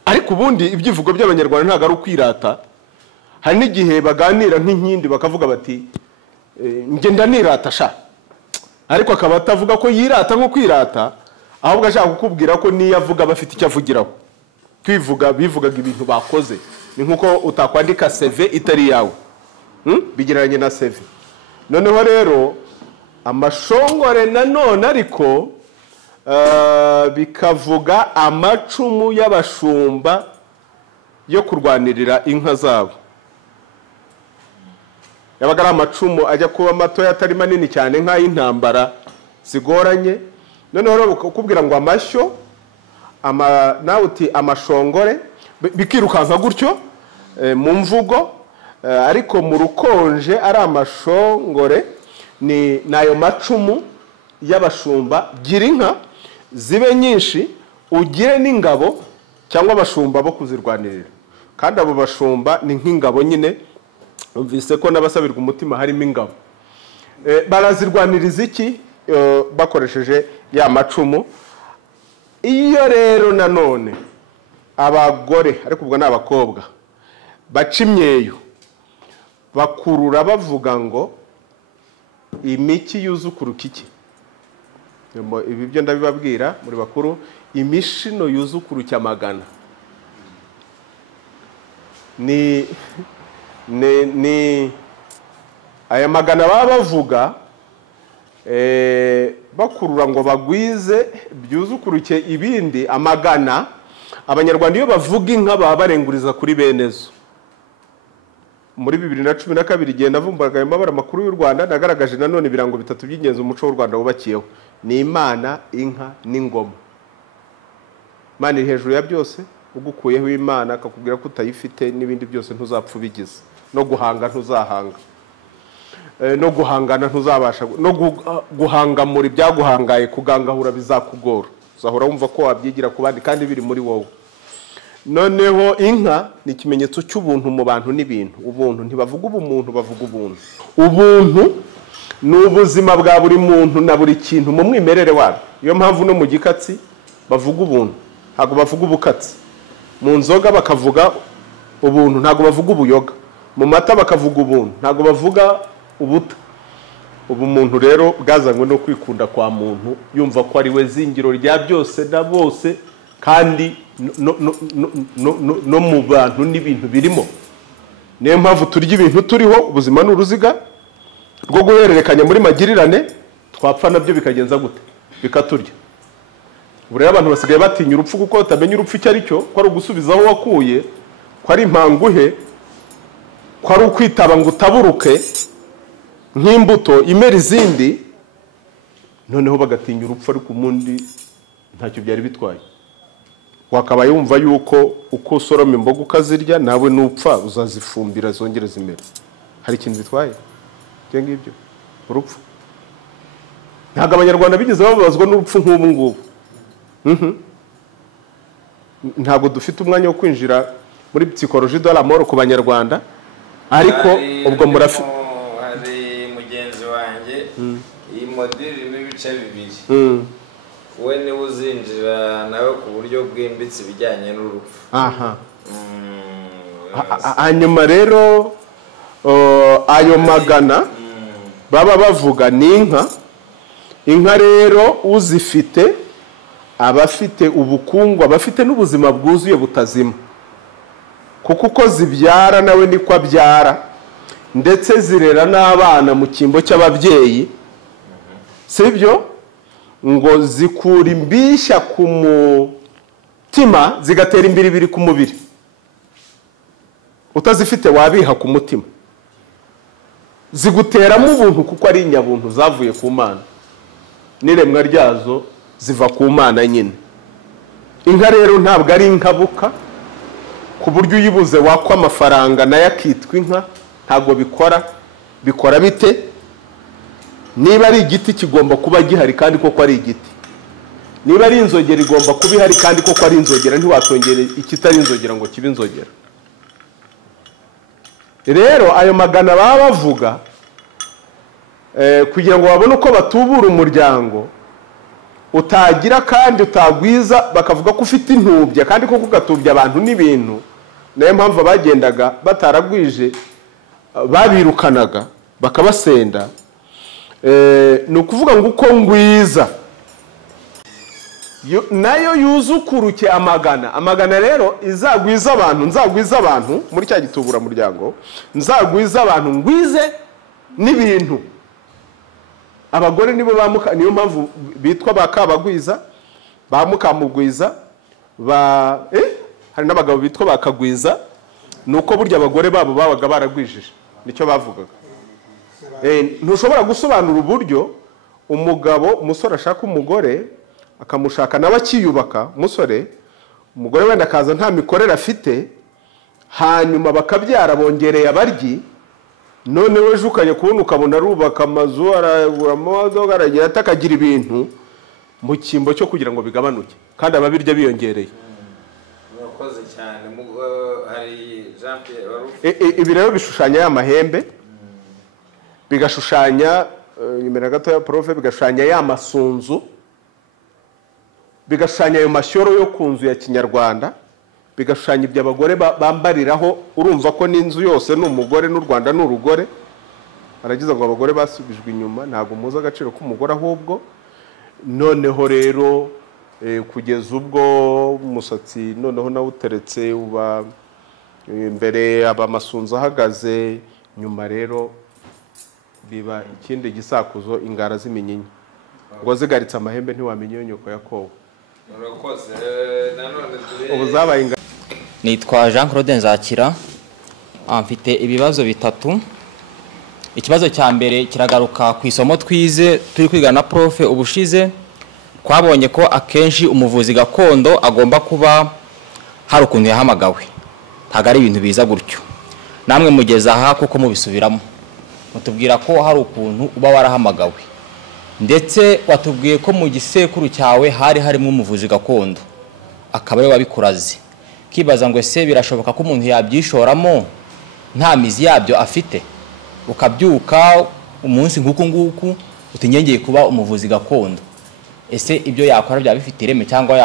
ariko ubundi ibyivugo by'Abanyarwanda ntabwo ari ukwirata. Hari n'igihe baganira nk'inkindi bakavuga bati nge ndanirata sha, ariko akaba atavuga ko yirata nko kwirata, ahubwo ashaka kukubwira ko niyo avuga bafite icyo avugiraho. Kwivuga bivugaga ibintu bakoze, ni nkuko utakwandika CV itari yawe, bigereranye na CV. Noneho rero amashongore nanone ariko bikavuga amacumu y'abashumba yo kurwanirira inka zabo. Yabaga ari amacumu ajya kuba matoya atari manini cyane nk'ay'intambara zigoranye. Noneho rero ukubwira ngo amashyo, nawe uti amashongore, bikirukanka gutyo mu mvugo, ariko mu rukonje ari amashongore. Ni nayo macumu y'abashumba. Gira inka zibe nyinshi, ugire n'ingabo cyangwa abashumba bo kuzirwanirira, kandi abo bashumba ni nk'ingabo nyine. Umvise ko n'abasabirwa umutima harimo ingabo. Barazirwaniriza iki? Bakoresheje ya macumu. Iyo rero nanone abagore, ariko ubwo n'abakobwa, baca imyeyo, bakurura bavuga ngo imiki yuzukuruka iki. Ibi byo ndabibabwira muri bakuru. Imishino yuzukuruka amagana. Ni aya magana baba bavuga, bakurura ngo bagwize byuzukuruke ibindi. Amagana, Abanyarwanda iyo bavuga inka baba barenguriza kuri benezo. Muri 2012 igihe navumburaga amabara makuru y'u Rwanda, nagaragaje nanone ibirango bitatu by'ingenzi umuco w'u Rwanda wubakiyeho: ni Imana, inka n'ingoma. Imana iri hejuru ya byose, ugukuyeho Imana akakubwira ko utayifite n'ibindi byose ntuzapfa ubigize. No guhanga ntuzahanga, no guhangana ntuzabasha, no guhanga muri byaguhangaye, kugangahura bizakugora. Uzahora wumva ko wabyigira ku bandi kandi biri muri wowe. noneho inka ni ikimenyetso cy'ubuntu mu bantu n'ibintu. Ubuntu ntibavuga ubumuntu, bavuga ubuntu. Ubuntu ni ubuzima bwa buri muntu na buri kintu mu mwimerere wabyo. Iyo mpamvu no mu gikatsi bavuga ubuntu, ntabwo bavuga ubukatsi. Mu nzoga bakavuga ubuntu, ntabwo bavuga ubuyoga. Mu mata bakavuga ubuntu, ntabwo bavuga ubuta. Ubumuntu rero bwazanywe no kwikunda kwa muntu, yumva ko ari we zingiro rya byose na bose, kandi no mu bantu n'ibintu birimo. Niyo mpamvu turya ibintu turiho. Ubuzima ni uruziga rwo guhererekanya muri magirirane, twapfa nabyo bikagenza gute, bikaturya. Ubu rero abantu basigaye batinya urupfu, kuko batamenya urupfu icyo ari cyo, ko ari ugusubiza aho wakuye, ko ari impanguhe, ko ari ukwitaba ngo utaburuke nk'imbuto imera izindi. Noneho bagatinya urupfu, ariko umundi ntacyo byari bitwaye. Wakabaye wumva yuko uko usoroma imboga ukazirya, nawe nupfa uzazifumbira zongere zimera. Hari ikintu bitwaye ibyo ngibyo urupfu? Ntabwo abanyarwanda bigeze bababazwa n'urupfu nk'ubu ngubu. Ntabwo dufite umwanya wo kwinjira muri psychologie de la mort ku banyarwanda, ariko ubwo murafi hari mugenzi wanjye iyi modeli irimo ibice bibiri. We niwe uzinjira nawe ku buryo bwimbitse ibijyanye n'urupfu. Hanyuma rero ayo magana baba bavuga ni inka. Inka rero uzifite aba afite ubukungu, aba afite n'ubuzima bwuzuye butazima, kuko uko zibyara nawe niko abyara, ndetse zirera n'abana mu cyimbo cy'ababyeyi, sibyo? Ngo zikura imbishya ku mutima, zigatera imbiribiri ku mubiri. Utazifite wabiha ku mutima. Ziguteramo ubuntu, kuko ari inyabuntu zavuye ku Mana, n'iremwa ryazo ziva ku Mana nyine. Inka rero ntabwo ari inkabuka ku buryo uyibuze wakwa amafaranga nayo akitwa inka. Ntabwo bikora bite? Niba ari igiti kigomba kuba gihari kandi koko ari igiti. Niba ari inzogera igomba kuba ihari kandi koko ari inzogera. Ntiwatongere ikitari inzogera ngo kibe inzogera. Rero ayo magana baba bavuga kugira ngo babone uko batubura umuryango, utagira kandi utagwiza, bakavuga ko ufite intubya kandi koko ugatubya abantu n'ibintu. Nayo mpamvu bagendaga bataragwije babirukanaga bakabasenda. Ni ukuvuga ngo uko ngwiza nayo yuzukuruke amagana. Amagana rero izagwiza abantu, nzagwiza abantu muri cya gitubura muryango, nzagwiza abantu, ngwize n'ibintu. Abagore nibo bamuka, niyo mpamvu bitwa bakabagwiza, bamukambugwiza, hari n'abagabo bitwa bakagwiza. Nuko burya abagore babo babaga baragwijije, nicyo bavugaga. Ntushobora gusobanura uburyo umusore ashaka umugore, akamushaka nawe akiyubaka. Umugore wenda akaza nta mikorere afite, hanyuma bakabyara bongereye abaryi. None we ukajya kubona ukabona arubaka amazu, aragura amamodoka, aragira atakagira ibintu mu cyimbo cyo kugira ngo bigabanuke, kandi ababirya biyongereye. Murakoze cyane. Hari Jean Pierre ibi rero bishushanya ya mahembe, bigashushanya imera gato ya profe, bigashushanya ya masunzu, bigashushanya ayo mashyoro yo ku nzu ya kinyarwanda, bigashushanya ibyo abagore bambariraho. Urumva ko n'inzu yose ni umugore, n'u Rwanda ni urugore. Aragize ngo abagore basubijwe inyuma, ntabwo muzi agaciro k'umugore ahubwo. Noneho rero kugeza ubwo umusatsi noneho nawe uteretse uba imbere, aba amasunzu ahagaze, nyuma rero biba ikindi gisakuzo, ingara z'iminyinya. Ngo zigaritse amahembe ntiwamenya iyo nyoko yakobo. Murakoze. Nanone ubu zabaye ingara. Nitwa Jean Claude Nzakira. Mfite ibibazo bitatu. Ikibazo cya mbere kiragaruka ku isomo twize turi kwiga na profe ubushize. Twabonye ko akenshi umuvuzi gakondo agomba kuba hari ukuntu yahamagawe, ntabwo ari ibintu biza gutyo. Namwe mugeza aha kuko mubisubiramo, mutubwira ko hari ukuntu uba warahamagawe, ndetse watubwiye ko mu gisekuru cyawe hari harimo umuvuzi gakondo, akaba ari wabikuraze. kibaza ngo ese birashoboka ko umuntu yabyishoramo nta mizi yabyo afite, ukabyuka umunsi nk'uku nguku utinyengeye kuba umuvuzi gakondo. Ese ibyo yakora bya bifite ireme cyangwa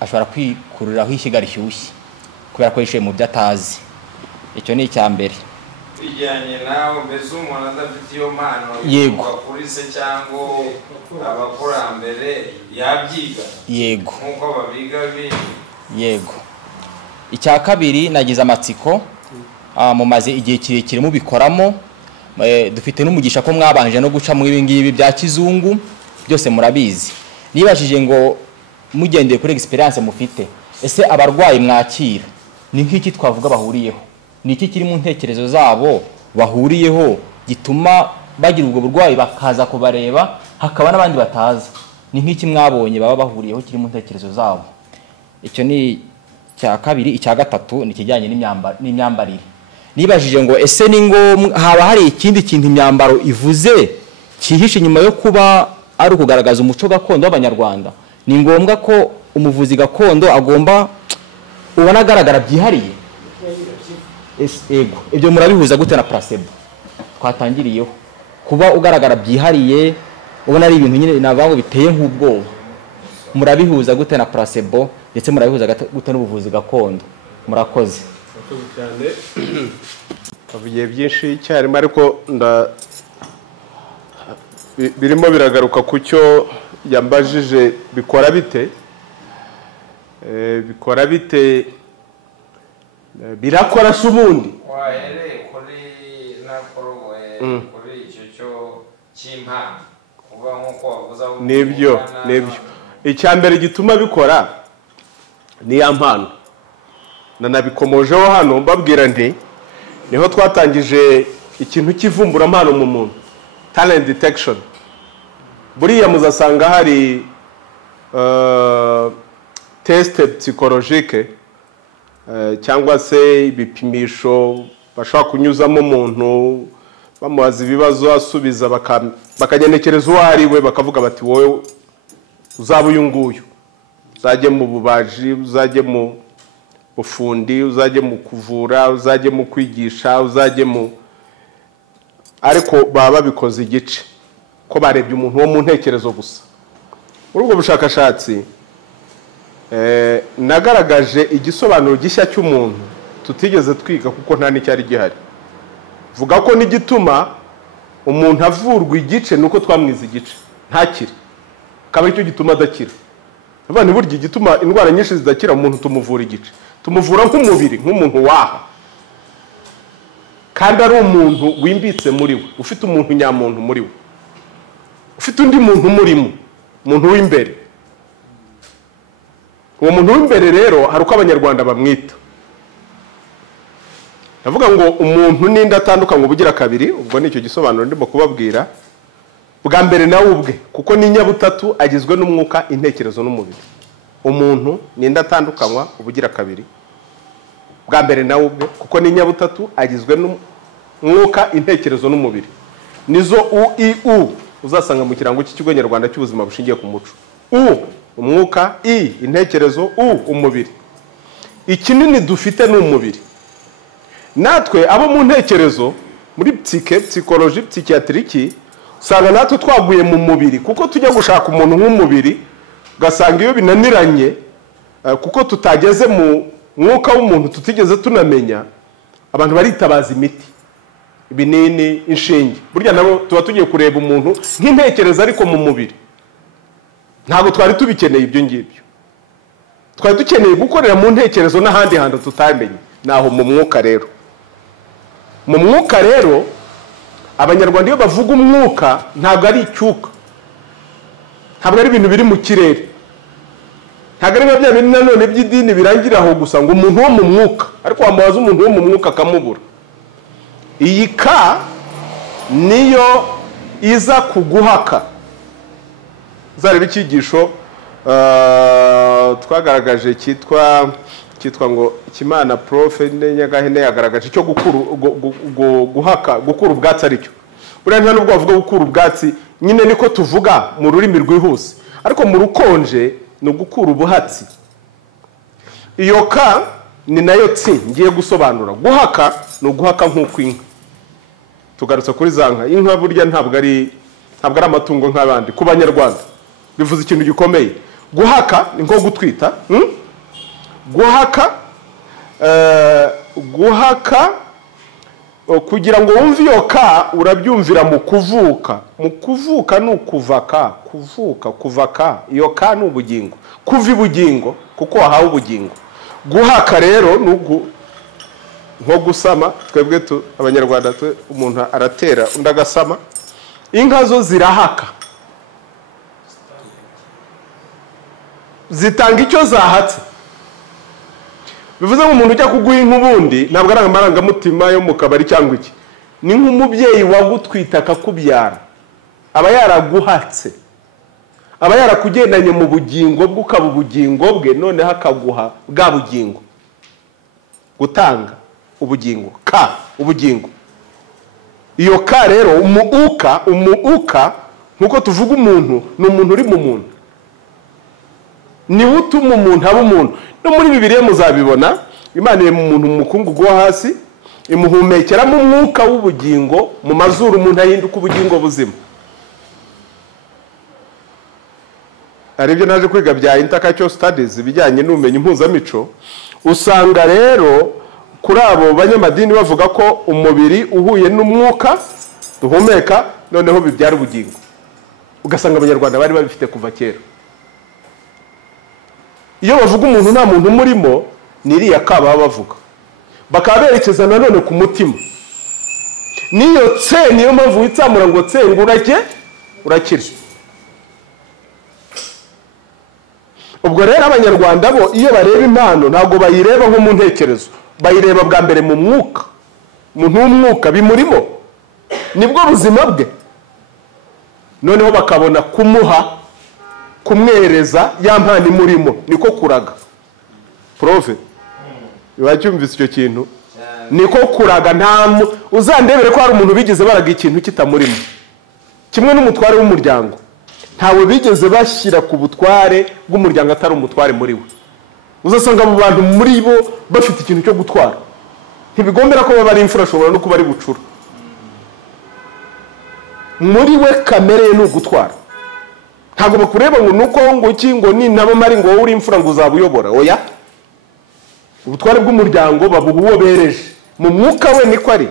ashobora kwikuriraho ishyiga rishyushye kubera ko yishuye mu byo atazi? Icyo ni icya mbere. bijyanye nawe mbese umuntu adafite iyo mpano Yego. kuri se cyangwa abakurambere yabyiga. Yego. Nk'uko babiga Yego. Icya kabiri nagize amatsiko, mumaze igihe kirekire mubikoramo, dufite n'umugisha ko mwabanje no guca mu ibingibi bya kizungu byose murabizi. Nibashije ngo mugendeye kuri experience mufite, ese abarwayi mwakira ni nk'iki twavuga bahuriyeho? Ni iki kiri mu ntekerezo zabo bahuriyeho gituma bagira ubwo burwayi bakaza kubareba, hakaba n'abandi bataza? Ni nk'iki mwabonye baba bahuriyeho kiri mu ntekerezo zabo? Icyo ni cya kabiri. Icya gatatu ni kijyanye n'imyambarire. Nibajije ngo ese ni ngo haba hari ikindi kintu imyambaro ivuze cyihishe nyuma yo kuba ari ukugaragaza umuco gakondo w'Abanyarwanda? Ni ngombwa ko umuvuzi gakondo agomba ubona agaragara byihariye? Ego, ibyo murabihuza gute na placebo twatangiriyeho? Kuba ugaragara byihariye ubona ari ibintu nyine navango biteye nk'ubwoba, murabihuza gute na placebo ndetse murabihuza gute n'ubuvuzi gakondo? Murakoze. cyane. Kavuye byinshi cyarimo ariko birimo biragaruka ku cyo yambajije bikora bite. Bikora bite, birakora se ubundi wahereye kuri nakorowe kuri icyo cyo cy'impano kuba nk'uko wavuze aho nibyo. Icya mbere gituma bikora ni ya mpano, nanabikomojeho hano mbabwira nti niho twatangije ikintu cy'ivumbura mpano mu muntu, talent detection. Buriya muzasanga hari test psychologique cyangwa se ibipimisho bashobora kunyuzamo umuntu bamubaza ibibazo asubiza bakanyenekereza uwo ari we, bakavuga bati wowe uzaba uyu nguyu, uzajye mu bubaji, uzajye mu bufundi, uzajye mu kuvura, uzajye mu kwigisha, uzajye mu... ariko baba babikoze igice ko barebye umuntu wo mu ntekerezo gusa. Muri ubwo bushakashatsi nagaragaje igisobanuro gishya cy'umuntu tutigeze twiga kuko nta n'icyari gihari. Vuga ko n'igituma umuntu avurwa igice nuko twamwiza igice ntakire, akaba aricyo gituma adakira. Abana burya igituma indwara nyinshi zidakira umuntu tumuvura igice, tumuvura nk'umubiri, nk'umuntu waha, kandi ari umuntu wimbitse muri we, ufite umuntu nyamuntu muri we, ufite undi muntu murimo, umuntu w'imbere. Uwo muntu w'imbere rero hari uko Abanyarwanda bamwita. Ndavuga ngo umuntu n'indi atandukanye ubugira kabiri, ubwo nicyo gisobanuro ndimo kubabwira. Bwa mbere nawe ubwe, kuko ni nyabutatu agizwe n'umwuka, intekerezo n'umubiri. Umuntu n'indi atandukanywa ubugira kabiri. Bwa mbere nawe ubwe, kuko ni nyabutatu agizwe n'umwuka, intekerezo n'umubiri. Nizo U uzasanga mu kirango cy'ikigo nyarwanda cy'ubuzima bushingiye ku muco. Umwuka, intekerezo, umubiri. Ikinini dufite ni umubiri. Natwe abo mu ntekerezo muri psychologie psychiatrique usanga natwe twaguye mu mubiri, kuko tujya gushaka umuntu nk'umubiri ugasanga iyo binaniranye kuko tutageze mu mwuka w'umuntu tutigeze tunamenya, abantu baritabaza imiti, ibinini, inshinge. Burya nabo tuba tugiye kureba umuntu nk'intekerezo ariko mu mubiri. Ntabwo twari tubikeneye ibyo ngibyo, twari dukeneye gukorera mu ntekerezo n'ahandi hantu tutamenye, naho mu mwuka rero. Mu mwuka rero Abanyarwanda iyo bavuga umwuka ntabwo ari icyuka, ntabwo ari ibintu biri mu kirere, ntabwo ari bya bintu nanone by'idini birangira aho gusa ngo umuntu wo mu mwuka, ariko wamubaza umuntu wo mu mwuka akamubura. Iyi ka niyo iza kuguhaka. Zareba icyigisho twagaragaje cyitwa ngo Kimana Profe Nyagahene yagaragaje cyo guhaka, gukura ubwatsi aricyo. Buriya nta nubwo bavuga gukura ubwatsi, nyine niko tuvuga mu rurimi rwihuse, ariko mu rukonje ni ugukura ubuhatsi. Iyo ka ni nayo ngiye gusobanura. Guhaka ni uguhaka nk'uko inka, tugarutse kuri za nka. Inka burya ntabwo ari amatungo nk'abandi. Ku Banyarwanda bivuze ikintu gikomeye. Guhaka ni nko gutwita. Guhaka kugira ngo wumve iyo ka urabyumvira mu kuvuka. Mu kuvuka ni ukuvaka, kuvaka. Iyo ka ni ubugingo, kuva ibugingo kuko wahawe ubugingo. Guhaka rero nko gusama. Twebwe Abanyarwanda umuntu aratera undi agasama. Inka zo zirahaka, zitanga icyo zahatse. Bivuze ngo umuntu ujya kuguha inka ubundi ntabwo ari amarangamutima yo mu kabari cyangwa iki. Ni nk'umubyeyi wagutwita akakubyara, aba yaraguhatse, aba yarakugendanye mu bugingo bwe, ukaba ubugingo bwe, noneho akaguha bwa bugingo. Gutanga ubugingo, ubugingo. Iyo ka rero umuuka nkuko tuvuga umuntu, ni umuntu uri mu muntu, ni utuma umuntu aba umuntu. No muri Bibiliya muzabibona, Imana iri mu muntu mu mukungugu wo hasi, imuhumekeramo umwuka w'ubugingo, mu mazuru umuntu ahinduka ubugingo buzima. Aribyo naje kwiga bya intercultural studies, bijyanye n'ubumenyi mpuzamico. Usanga rero kuri abo banyamadini bavuga ko umubiri uhuye n'umwuka duhumeka noneho bibyara ubugingo. Ugasanga Abanyarwanda bari babifite kuva kera. Iyo bavuga umuntu nta muntu umurimo, ni iriya ka baba bavuga. Bakaba berekeza nanone ku mutima. Niyo niyo mpamvu witsamura ngo ngo urakira. Ubwo rero Abanyarwanda bo iyo bareba impano ntabwo bayireba nko mu ntekerezo, bayireba bwa mbere mu mwuka. Umuntu w'umwuka bimurimo, nibwo buzima bwe. Noneho bakabona kumwereza ya mpano imurimo, niko kuraga. Profe wacyumvise icyo kintu? Niko kuraga. Nta uzandebere ko hari umuntu bigeze baraga ikintu kitamurimo. Kimwe n'umutware w'umuryango, ntawe bigeze bashyira ku butware bw'umuryango atari umutware muri we. Uzasanga abo bantu muri bo bafite ikintu cyo gutwara. Ntibigombera ko baba ari imfura, ashobora no kuba ari bucura. Muri we kamere ye ni ugutwara. Ntabwo bakureba ngo nuko ngo iki ngo ni nabo mari ngo uri imfura ngo uzabuyobora. Oya, ubutware bw'umuryango babuha uwo bereje. Mu mwuka we niko ari.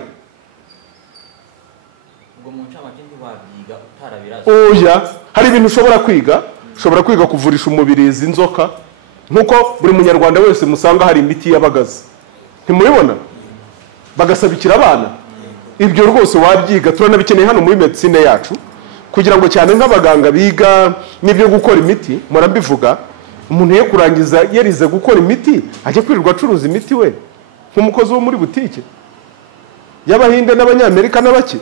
Oya, hari ibintu ushobora kwiga. Ushobora kwiga kuvurisha umubiri izi nzoka, nkuko buri Munyarwanda wese musanga hari imiti y'abagazi. Ntimubibona? Bagasabikira abana. Ibyo rwose wabyiga, turanabikeneye hano muri medicine yacu, kugira ngo cyane nk'abaganga biga n'ibyo gukora imiti. Murabivuga, umuntu ye kurangiza yarize gukora imiti ajye kwirirwa acuruza imiti we nk'umukozi wo muri butike y'Abahinde n'Abanyamerika n'abaki.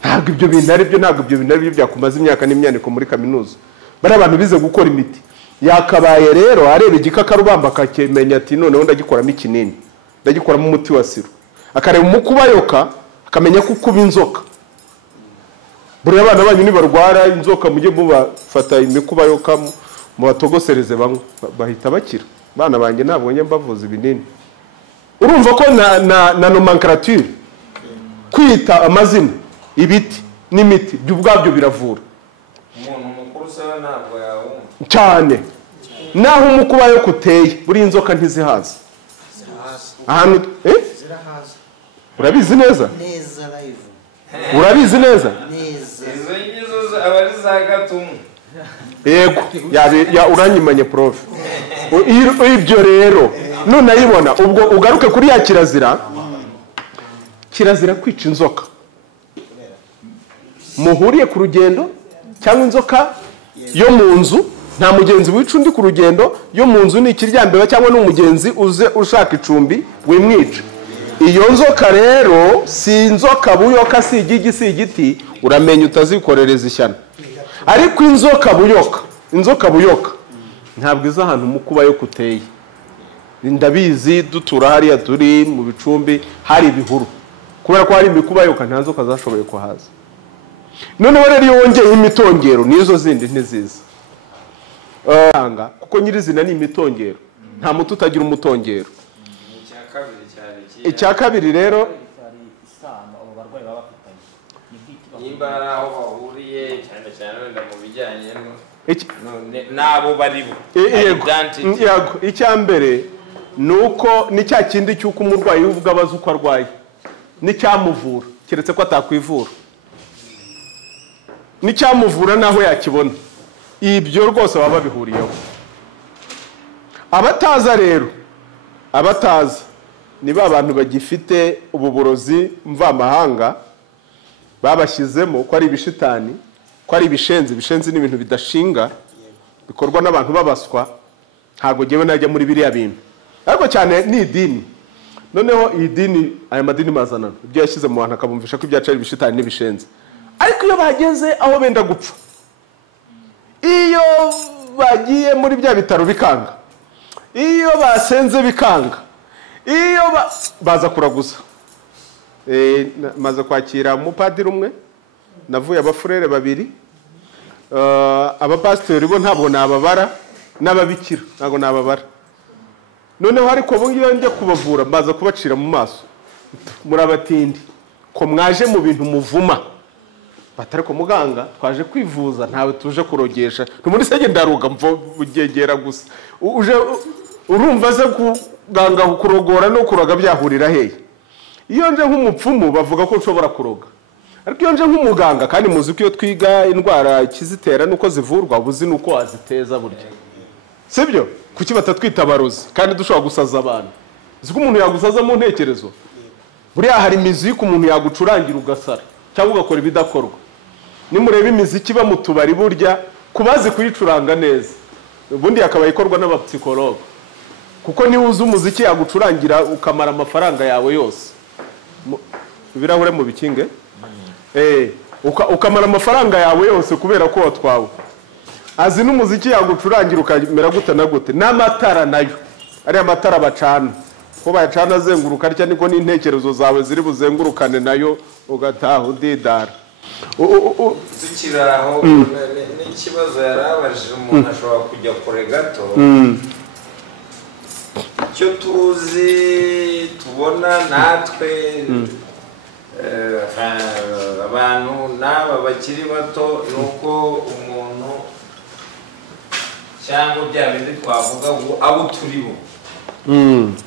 Ntabwo ibyo bintu ari byo, ntabwo ibyo bintu ari byo byakumaza imyaka n'imyaniko muri kaminuza. Bari abantu bize gukora imiti. Yakabaye rero areba igikakarubamba akakemenya ati noneho ndagikoramo ikinini, ndagikoramo umuti wa siro. Akareba umukubayoka akamenya ko kuba inzoka. Buri abana banyu nibarwara inzoka mujye mubafata imikubayoka mu batogosereze bamwe bahita bakira. Bana banjye ntabwo njye mbavuza ibinini. Urumva ko na nomenclature, kwita amazina ibiti n'imiti by'ubwabyo biravura. Umuntu mukuru saba ntabwo yawumva cyane. Naho umukubayo kuteye buri inzoka ntizihaza. Ahantu zirahaza. Urabizi neza? Neza live. Urabizi neza? Neza. izo ngizo abari za Gatumu. Yego, ya uranyimanye prof. Ibyo rero none ayibona. Ubwo ugaruke kuri ya kirazira. Kirazira kwica inzoka. Muhuriye ku rugendo cyangwa inzoka yo mu nzu, nta mugenzi wica undi ku rugendo. Yo mu nzu ni ikiryambeba cyangwa n'umugenzi uze ushaka icumbi wimwica. Iyo nzoka rero si inzoka buyoka, si igigi, si igiti, uramenya utazikorereza ishyano. Ariko inzoka buyoka ntabwo iza ahantu mukuba yo kuteye. Ndabizi dutura hariya turi mu bicumbi hari ibihuru, kubera ko hari imikuba yoka nta nzoka zashoboye kuhaza. Noneho rero iyo wongeye imitongero nizo zindi ntiziza. Kuko nyirizina ni imitongero, nta muti utagira umutongero. icya kabiri rero nimba ari aho bahuriye cyane cyane wenda mu bijyanye n'abo bari bo. Yego, icya mbere ni uko ni cya kindi cy'uko umurwayi uvuga abaza uko arwaye n'icyamuvura keretse ko atakwivura n'icyamuvura naho yakibona. Ibyo rwose baba babihuriyeho. Abataza rero, abataza ni ba bantu bagifite ububurozi mvamahanga babashyizemo ko ari ibishitani, ko ari ibishenzi. Ibishenzi ni ibintu bidashinga bikorwa n'abantu babaswa. Ntabwo ngewe najya muri biriya bintu, ariko cyane ni idini. Noneho iyi dini, aya madini mazanano ibyo yashyize mu bantu akabumvisha ko ibyacu ari ibishitani n'ibishenzi. Ariko iyo bageze aho benda gupfa, iyo bagiye muri bya bitaro bikanga, iyo basenze bikanga, iyo baza kuraguza. Maze kwakira umupadiri umwe, navuye abafurere babiri, abapasiteri bo ntabwo nababara, n'ababikira ntabwo nababara. Noneho ariko bo ngiyo njya kubavura mbaza kubacira mu maso, muri abatindi ko mwaje mu bintu muvuma. Batari ko muganga twaje kwivuza, ntawe tuje kurogesha. Ntumuri sege ndaruga mvugegera gusa. Uje urumva se kuganga kurogora no kuroga byahurira hehe? Iyo nje nk'umupfumu bavuga ko nshobora kuroga, ariko iyo nje nk'umuganga kandi muzi ko iyo twiga indwara kizitera nuko zivurwa, ubuzi nuko waziteza burya. Sibyo? Kuki batatwita abarozi kandi dushobora gusaza abantu? Ziko umuntu yagusaza mu ntekerezo. Buriya hari imiziki umuntu yagucurangira ugasara cyangwa ugakora ibidakorwa. Nimureba imiziki ba mu tubari burya kubazi kuyicuranga neza, ubundi yakaba ikorwa n'abapsikologe, kuko niwe uzi umuziki yagucurangira ukamara amafaranga yawe yose. Ibirahure mu bikinge ukamara amafaranga yawe yose kubera ko watwawe. Azi n'umuziki yagucurangira ukamera gute na gute. N'amatara nayo, ari amatara bacana, ko bayacana azenguruka arya niko n'intekerezo zawe ziri buzengurukane nayo ugataha udidara. Tukiraho n'ikibazo yarabajije umuntu ashobora kujya kure gato. Icyo tuzi tubona natwe abantu n'aba bakiri bato nuko umuntu cyangwa bya bindi twavuga abo turi bo,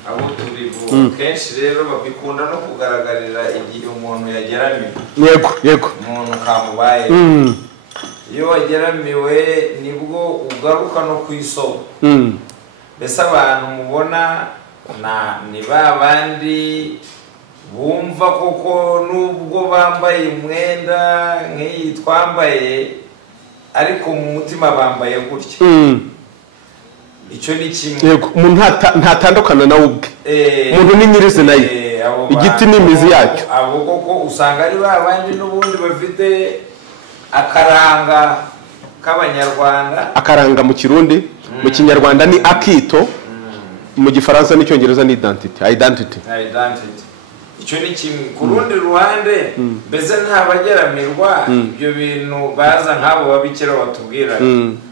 abo turi bo kenshi rero babikunda no kugaragarira igihe umuntu yageramiwe. Yego umuntu kamubaye, iyo wageramiwe nibwo ugaruka no ku isoko. Mbese abantu mubona ni ba bandi bumva koko nubwo bambaye umwenda nk'iyi twambaye, ariko mu mutima bambaye gutya. Icyo ni kimwe. Yego, umuntu ntatandukana nawe ubwe. Umuntu ni nyirizina ye, igiti n'imizi yacyo. Abo koko usanga ari ba bandi n'ubundi bafite akaranga k'Abanyarwanda. Akaranga mu Kirundi, mu Kinyarwanda ni akito, mu Gifaransa n'icyongereza ni identity. Icyo ni kimwe. Ku rundi ruhande mbese ntabageramirwa ibyo bintu baza nk'abo babikira batubwira.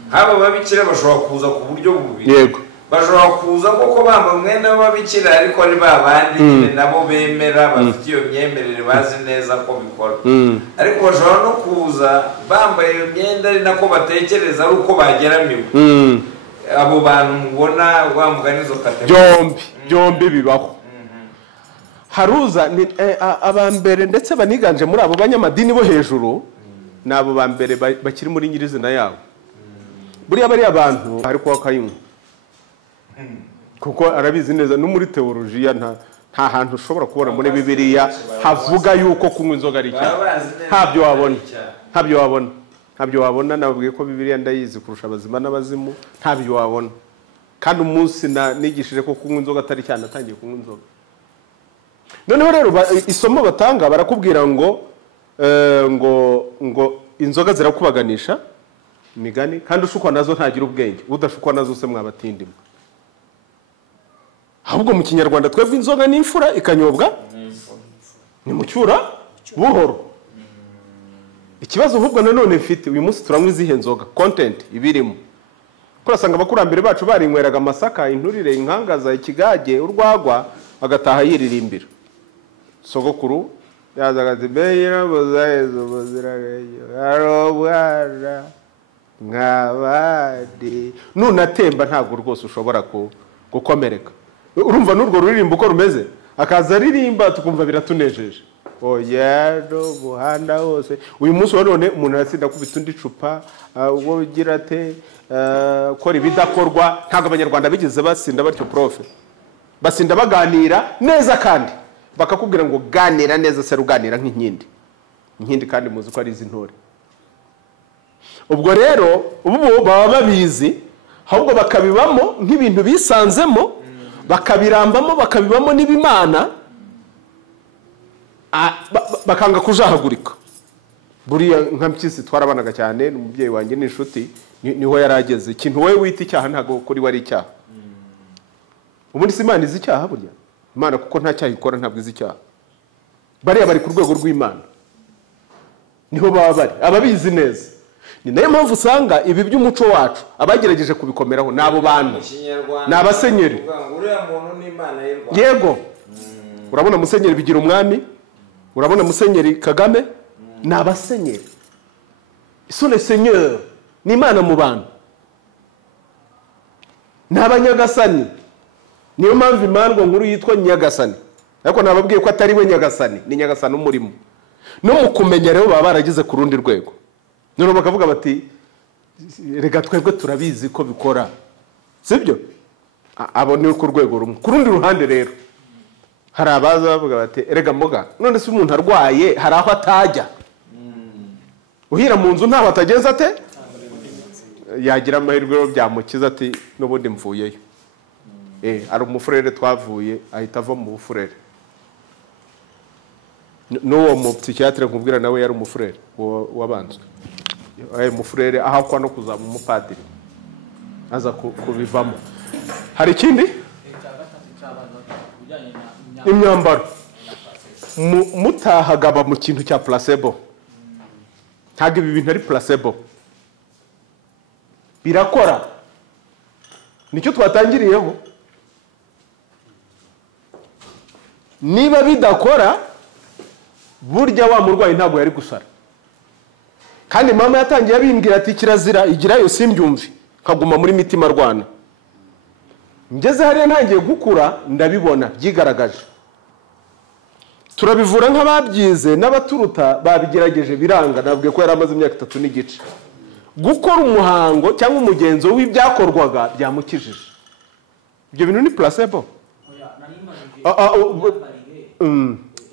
Nk'abo babikira bashobora kuza ku buryo bubiri. Yego. Bashobora kuza koko bambaye umwenda w'ababikira, ariko ari ba bandi nyine nabo bemera, bafite iyo myemerere, bazi neza ko bikora. Ariko bashobora no kuza bambaye iyo myenda ari nako batekereza ari uko bageramiwe. Abo bantu mubona rwamugana izo kategori byombi bibaho. Haruza abambere ndetse baniganje muri abo banyamadini bo hejuru, nabo bambere bakiri muri nyirizina yabo. Buriya bari abantu hari kwa kayumwe, kuko arabizi neza no muri teologiya nta hantu ushobora kubona muri Bibiliya havuga yuko kunywa inzoga ari icyaha. Ntabyo wabona. Nababwiye ko Bibiliya ndayizi kurusha abazima n'abazimu. Ntabyo wabona. Kandi umunsi nigishije ko kunywa inzoga atari cyane natangiye kunywa inzoga. Noneho rero isomo batanga barakubwira ngo inzoga zirakubaganisha imigani, kandi ushukwa nazo ntagira ubwenge. Udashukwa nazo se mwabatindimwe. Ahubwo mu Kinyarwanda twebwe inzoga ni imfura ikanyobwa ni mucyura buhoro. Ikibazo ahubwo nanone mfite uyu munsi turanywa izihe nzoga, content ibirimo. Kurasanga abakurambere bacu barinyweraga amasaka, inturire, inkangaza, ikigage, urwagwa, agataha yiririmbira. sogokuru yazaga ati mbeyira muzahezo muzirareyo arobwana nk'abandi nunatemba ntabwo rwose ushobora gukomereka. Urumva n'urwo ruririmbo uko rumeze, akaza aririmba tukumva biratunejeje. Oya no muhanda hose uyu munsi wa none umuntu arasinda kubita undi cupa ubwo ugira ate kora ibidakorwa. Ntabwo abanyarwanda bigeze basinda batyo profe, basinda baganira neza kandi bakakubwira ngo ganira neza se ruganira nk'inkindi kandi muzi ko ari izi ntore. Ubwo rero ubu baba babizi ahubwo bakabibamo nk'ibintu bisanzemo, bakabirambamo bakabibamo n'ibimana, bakanga kujahagurika. Buriya nka Mpyisi twarabanaga cyane n'umubyeyi wanjye n'inshuti, niho yarageze. Ikintu wowe wita icyaha ntabwo kuri wari icyaha. Ubundi si Imana izi icyaha burya. Imana kuko nta cyaha ikora ntabwo izi icyaha. Bariya bari ku rwego rw'Imana, niho baba bari, ababizi neza. Ni nayo mpamvu usanga ibi by'umuco wacu abagerageje kubikomeraho n'abo bantu n'abasenyeri. Yego, urabona Musenyeri Bigira Umwami, urabona Musenyeri Kagame, n'abasenyeri. Sont les seigneurs, ni Imana mu bantu, n'abanyagasani. Niyo mpamvu imandwa nkuru yitwa Nyagasani, ariko nababwiye ko atari we Nyagasani, ni Nyagasani umurimo. No mu kumenya rero baba baragize ku rundi rwego. None bakavuga bati rega twebwe turabizi ko bikora, sibyo? Abo ni ku rwego rumwe. Ku rundi ruhande rero hari abaza bavuga bati rega mboga, none se umuntu arwaye hari aho atajya, uhira mu nzu ntaho atageze ate, yagira amahirwe yo byamukiza ati n'ubundi mvuyeyo. Ari umufurere twavuye ahita ava mu bufurere. N'uwo mu psychiatre nkubwira nawe yari umufurere wabanzwe, umufurere aho kwa no kuzaba umupadiri aza kubivamo. Hari ikindi imyambaro mutahagaba mu kintu cya placebo. Ntabwo ibi bintu ari placebo, birakora. Nicyo twatangiriyeho. Niba bidakora burya wa murwayi ntabwo yari gusara. Kandi mama yatangiye abimbwira ati kirazira igirayo simbyumve, kaguma muri mitima rwana. Ngeze hariya ntangiye gukura ndabibona byigaragaje. Turabivura nk'ababyize n'abaturuta babigerageje biranga. Nabwiye ko yari amaze imyaka 3 n'igice. Gukora umuhango cyangwa umugenzo w'ibyakorwaga byamukijije. Ibyo bintu ni placebo.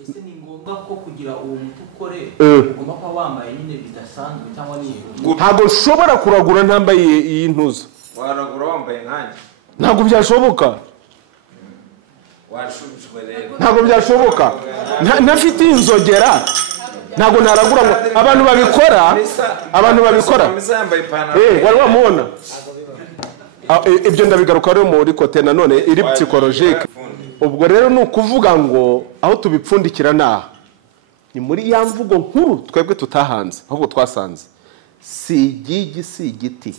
Ese ni ngombwa ko kugira uwo muti ukore ugomba kuba wambaye nyine bidasanzwe cyangwa ni ntabwo ushobora kuragura ntambaye iyi ntuza. Waragura wambaye nkanjye ntabwo byashoboka. Washubijwe rero ntabwo byashoboka. Ntafite inzogera ntabwo naragura ngo abantu babikora wari wamubona. Ibyo ndabigaruka rero muri kote nanone iri psychologique. Ubwo rero ni ukuvuga ngo aho tubipfundikira naha ni muri ya mvugo nkuru twebwe tutahanze, ahubwo twasanze si igigi si igiti.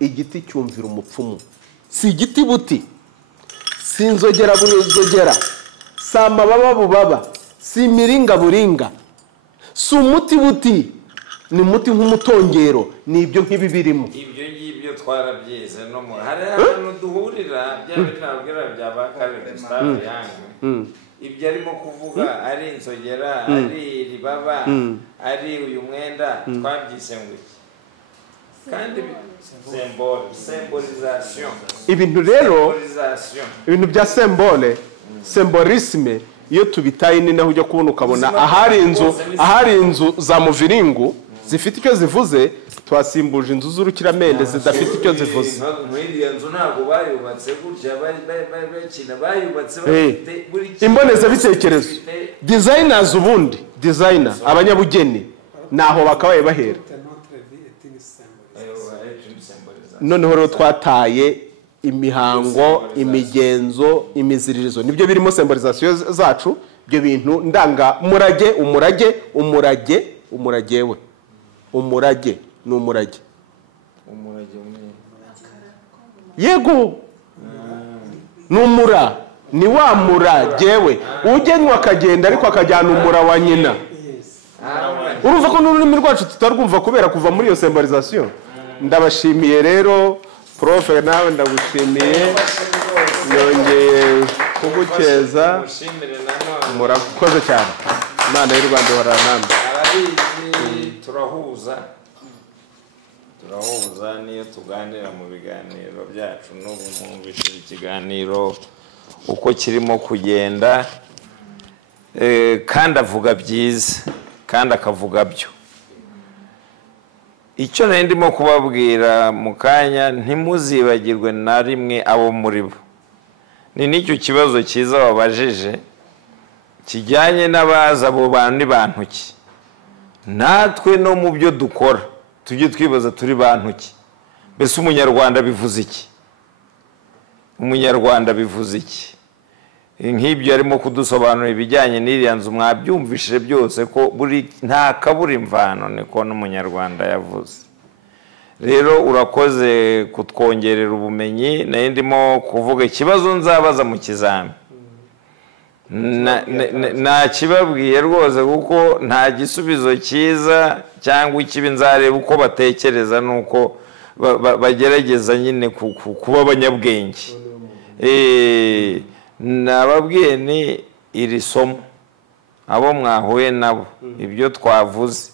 Igiti cyumvira umupfumu, si igiti buti, si inzogera bunozogera, si amababa bubaba, si imiringa buringa, si umuti buti, ni muti nk'umutongero. Ni ibyo nk'ibi birimo. Ibyo ngibyo twarabyize no mu hari ahantu duhurira byabinabwira byabakare Gustave yangu. Ibyo arimo kuvuga ari inzogera, ari ribaba, ari uyu mwenda twabyise ngo kandi symbolisation. Ibintu rero ibintu bya symbolisme iyo tubitaye ni naho ujya kubona ukabona ahari inzu za muviringu zifite icyo zivuze, twasimbuje inzu z'urukiramende zidafite icyo zivuze. Muri nzu ntabwo bayubatse gutya bakina bayubatse bafite buri imboneza bitekerezo. Designers ubundi designer abanyabugeni naho bakabaye bahera. Noneho rero twataye imihango, imigenzo, imiziririzo nibyo birimo symbolisation zacu. Ibyo bintu ndanga umurage we umurage ni umurage. Yego numura ni wa muragewe ugenywa akagenda ariko akajyana umura wa nyina. Urumva ko n'ururimi rwacu tutarwumva kubera kuva muri iyo symbolisation. Ndabashimiye rero profe, nawe ndagushimiye, yongeye kugukeza, murakoze cyane. Imana y'u Rwanda ihorana namwe. Arabizi turahuza niyo tuganira mu biganiro byacu. N'ubu mwumvise ikiganiro uko kirimo kugenda, kandi avuga byiza kandi akavuga byo. Icyo nari ndimo kubabwira mu kanya, ntimuzibagirwe na rimwe abo muri bo. Ni n'icyo kibazo cyiza babajije kijyanye n'abaza abo bantu ni bantu ki. Natwe no mu byo dukora tujye twibaza turi bantu ki. Mbese umunyarwanda bivuze iki? Umunyarwanda bivuze iki? Nk'ibyo arimo kudusobanura ibijyanye n'iriya nzu mwabyumvishije byose ko buri nta kabura imvano, niko n'umunyarwanda yavuze. Rero urakoze kutwongerera ubumenyi. Nayo ndimo kuvuga ikibazo nzabaza mu kizami, nta kibabwiye rwose kuko nta gisubizo cyiza cyangwa ikibi. Nzareba uko batekereza nuko bagerageza nyine kuba abanyabwenge. Nababwiye ni iri somo abo mwahuye nabo, ibyo twavuze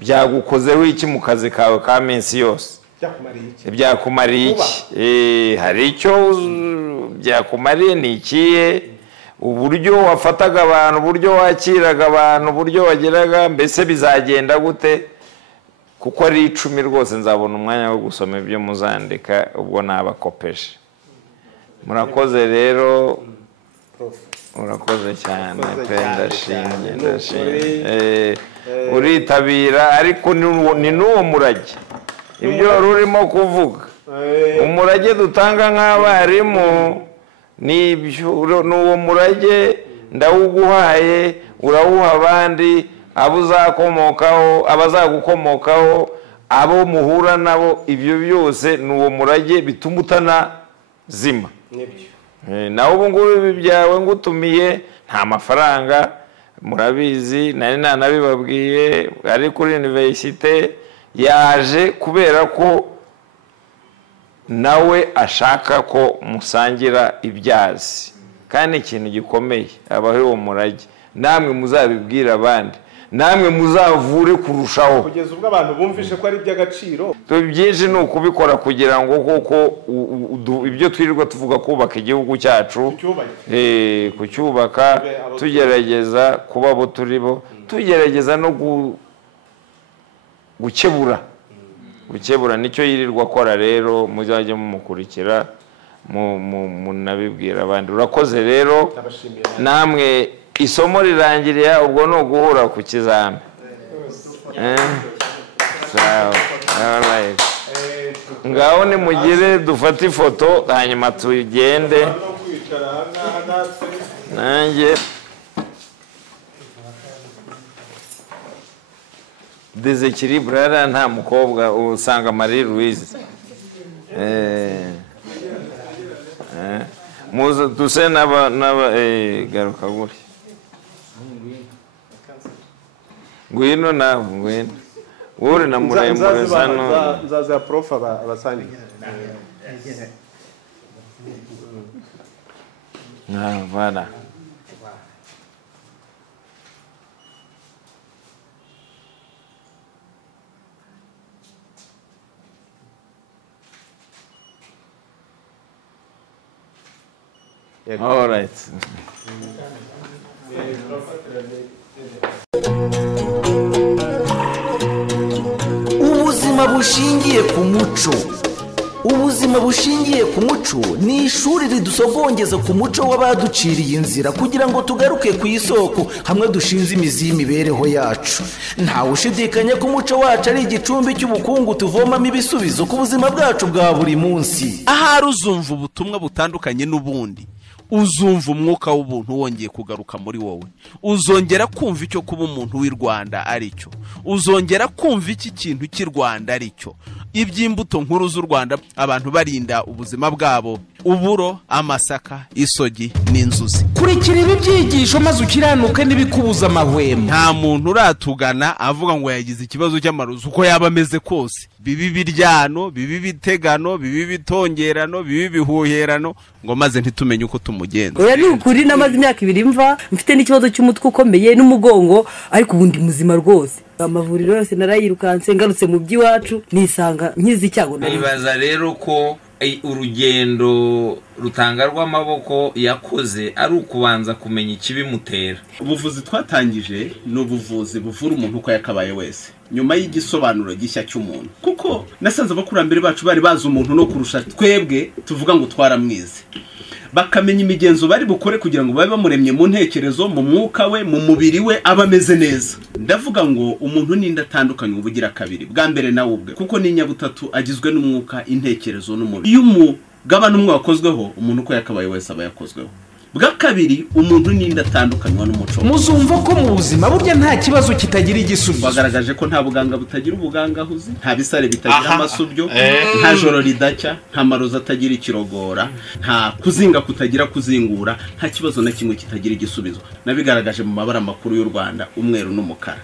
byagukozeho iki mu kazi kawe ka minsi yose? Byakumariye iki? Hari icyo byakumariye? Ni ikihe? Uburyo wafataga abantu, uburyo wakiraga abantu, uburyo wageraga, mbese bizagenda gute? Kuko ari 10 rwose nzabona umwanya wo gusoma ibyo muzandika, ubwo nabakopeje. Murakoze rero, urakoze cyane pe, ndashimye. Uritabira, ariko ni n'uwo murage ibyo wari urimo kuvuga. Umurage dutanga nk'abarimu ni n'uwo murage ndawuguhaye, urawuha abandi, abo uzakomokaho, abazagukomokaho, abo muhura nabo. Ibyo byose ni uwo murage bituma utanazima. Nawe ubu ngubu ibi byawe ngutumiye nta mafaranga, murabizi, nari nanabibabwiye. Ari kuri universite yaje kubera ko nawe ashaka ko musangira ibyazi, kandi ikintu gikomeye abaho uwo murage. Namwe muzabibwira abandi, namwe muzavure kurushaho, kugeza ubwo abantu bumvishe ko ari iby'agaciro. Byinshi ni ukubikora kugira ngo koko ibyo twirirwa tuvuga kubaka igihugu cyacu, kucyubaka, tugerageza kuba abo turi bo, tugerageza no gukebura. Nicyo yirirwa akora. Rero muzajye mumukurikira, munabibwira abandi. Urakoze rero namwe. Isomo rirangiriye, ubwo no guhura ku kizami. Ngaho nimugire dufate ifoto hanyuma tugende. Nanjye desekiribura nta mukobwa usanga Marie Louise. Muze duse n'aba garuka gutya. Ngwino nawe, ngwino. Uri na muremure sano. Nzaza prof abasani. Voilà. All right. Ubuzima bushingiye ku muco. Ubuzima bushingiye ku muco ni ishuri ridusogongeza ku muco w'abaduciriye inzira kugira ngo tugaruke ku isoko, hamwe dushinze imizi y'imibereho yacu. Ntawe ushidikanya ko umuco wacu ari igicumbi cy'ubukungu tuvomamo ibisubizo ku buzima bwacu bwa buri munsi. Ahari uzumva ubutumwa butandukanye n'ubundi, uzumva umwuka w'ubuntu wongeye kugaruka muri wowe, uzongera kumva icyo kuba umuntu w'i Rwanda ari cyo, uzongera kumva iki kintu cy'i Rwanda ari cyo, iby'imbuto nkuru z'u Rwanda, abantu barinda ubuzima bwabo, uburo, amasaka, isogi n'inzuzi. kurikira ibi byigisho maze ukiranuke n'ibikubuza amahwemo. Nta muntu uratugana avuga ngo yagize ikibazo cy'amarozi uko yaba ameze kose, bibi biryano, bibi bitegano, bibi bitongerano, bibi bihuherano, ngo maze ntitumenye uko tumugenza. Oya ni ukuri namaze imyaka 2 mva mfite n'ikibazo cy'umutwe ukomeye n'umugongo, ariko ubundi muzima rwose. Amavuriro yose narayirukanse, ngarutse mu by'iwacu nisanga nkizi icyago. Nibaza rero ko urugendo rutanga rw'amaboko yakoze ari ukubanza kumenya ikibimutera. Ubuvuzi twatangije ni ubuvuzi buvura umuntu uko yakabaye wese, nyuma y'igisobanuro gishya cy'umuntu, kuko nasanze abakurambere bacu bari bazi umuntu no kurusha twebwe tuvuga ngo twaramwize. Bakamenya imigenzo bari bukore kugira ngo babe bamuremye mu ntekerezo, mu mwuka we, mu mubiri we abameze neza. Ndavuga ngo umuntu ninda atandukanye ubugira kabiri, bwa mbere nawe ubwe, kuko ni nyabutatu agizwe n'umwuka, intekerezo n'umubiri. Iyo umugabane umwe wakozweho, umuntu uko yakabaye wese aba yakozweho. Bwa kabiri, umuntu ninda atandukanywa n'umuco. Muzumva ko mu buzima burya nta kibazo kitagira igisubizo. Bagaragaje ko nta buganga butagira ubugangahuzi, nta bisare bitagira amasubyo, nta joro ridacya, nta marozi atagira ikirogora, nta kuzinga kutagira kuzingura, nta kibazo na kimwe kitagira igisubizo. Nabigaragaje mu mabara makuru y'u Rwanda, umweru n'umukara.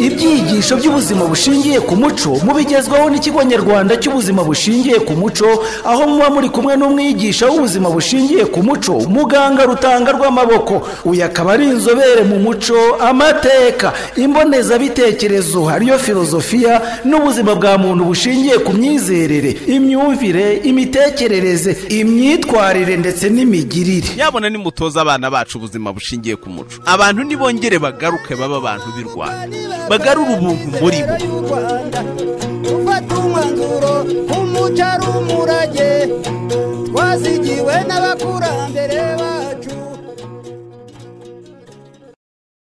Ibyigisho by'ubuzima bushingiye ku muco mubigezwaho n'ikigo nyarwanda cy'ubuzima bushingiye ku muco, aho muba muri kumwe n'umwigisha w'ubuzima bushingiye ku muco, muganga Rutanga rw'amaboko. Uyu akaba ari inzobere mu muco, amateka, imbonezabitekerezo, hariyo filozofiya n'ubuzima bwa muntu bushingiye ku myizerere, imyumvire, imitekerereze, imyitwarire ndetse n'imigirire. Yabona ni mutoza abana bacu ubuzima bushingiye ku muco, abantu nibongere bagaruke baba abantu b'i Rwanda, bagarura ubuntu muri bo. Ufata umwanzuro umuco ari umurage twazigiwe n'abakurambere.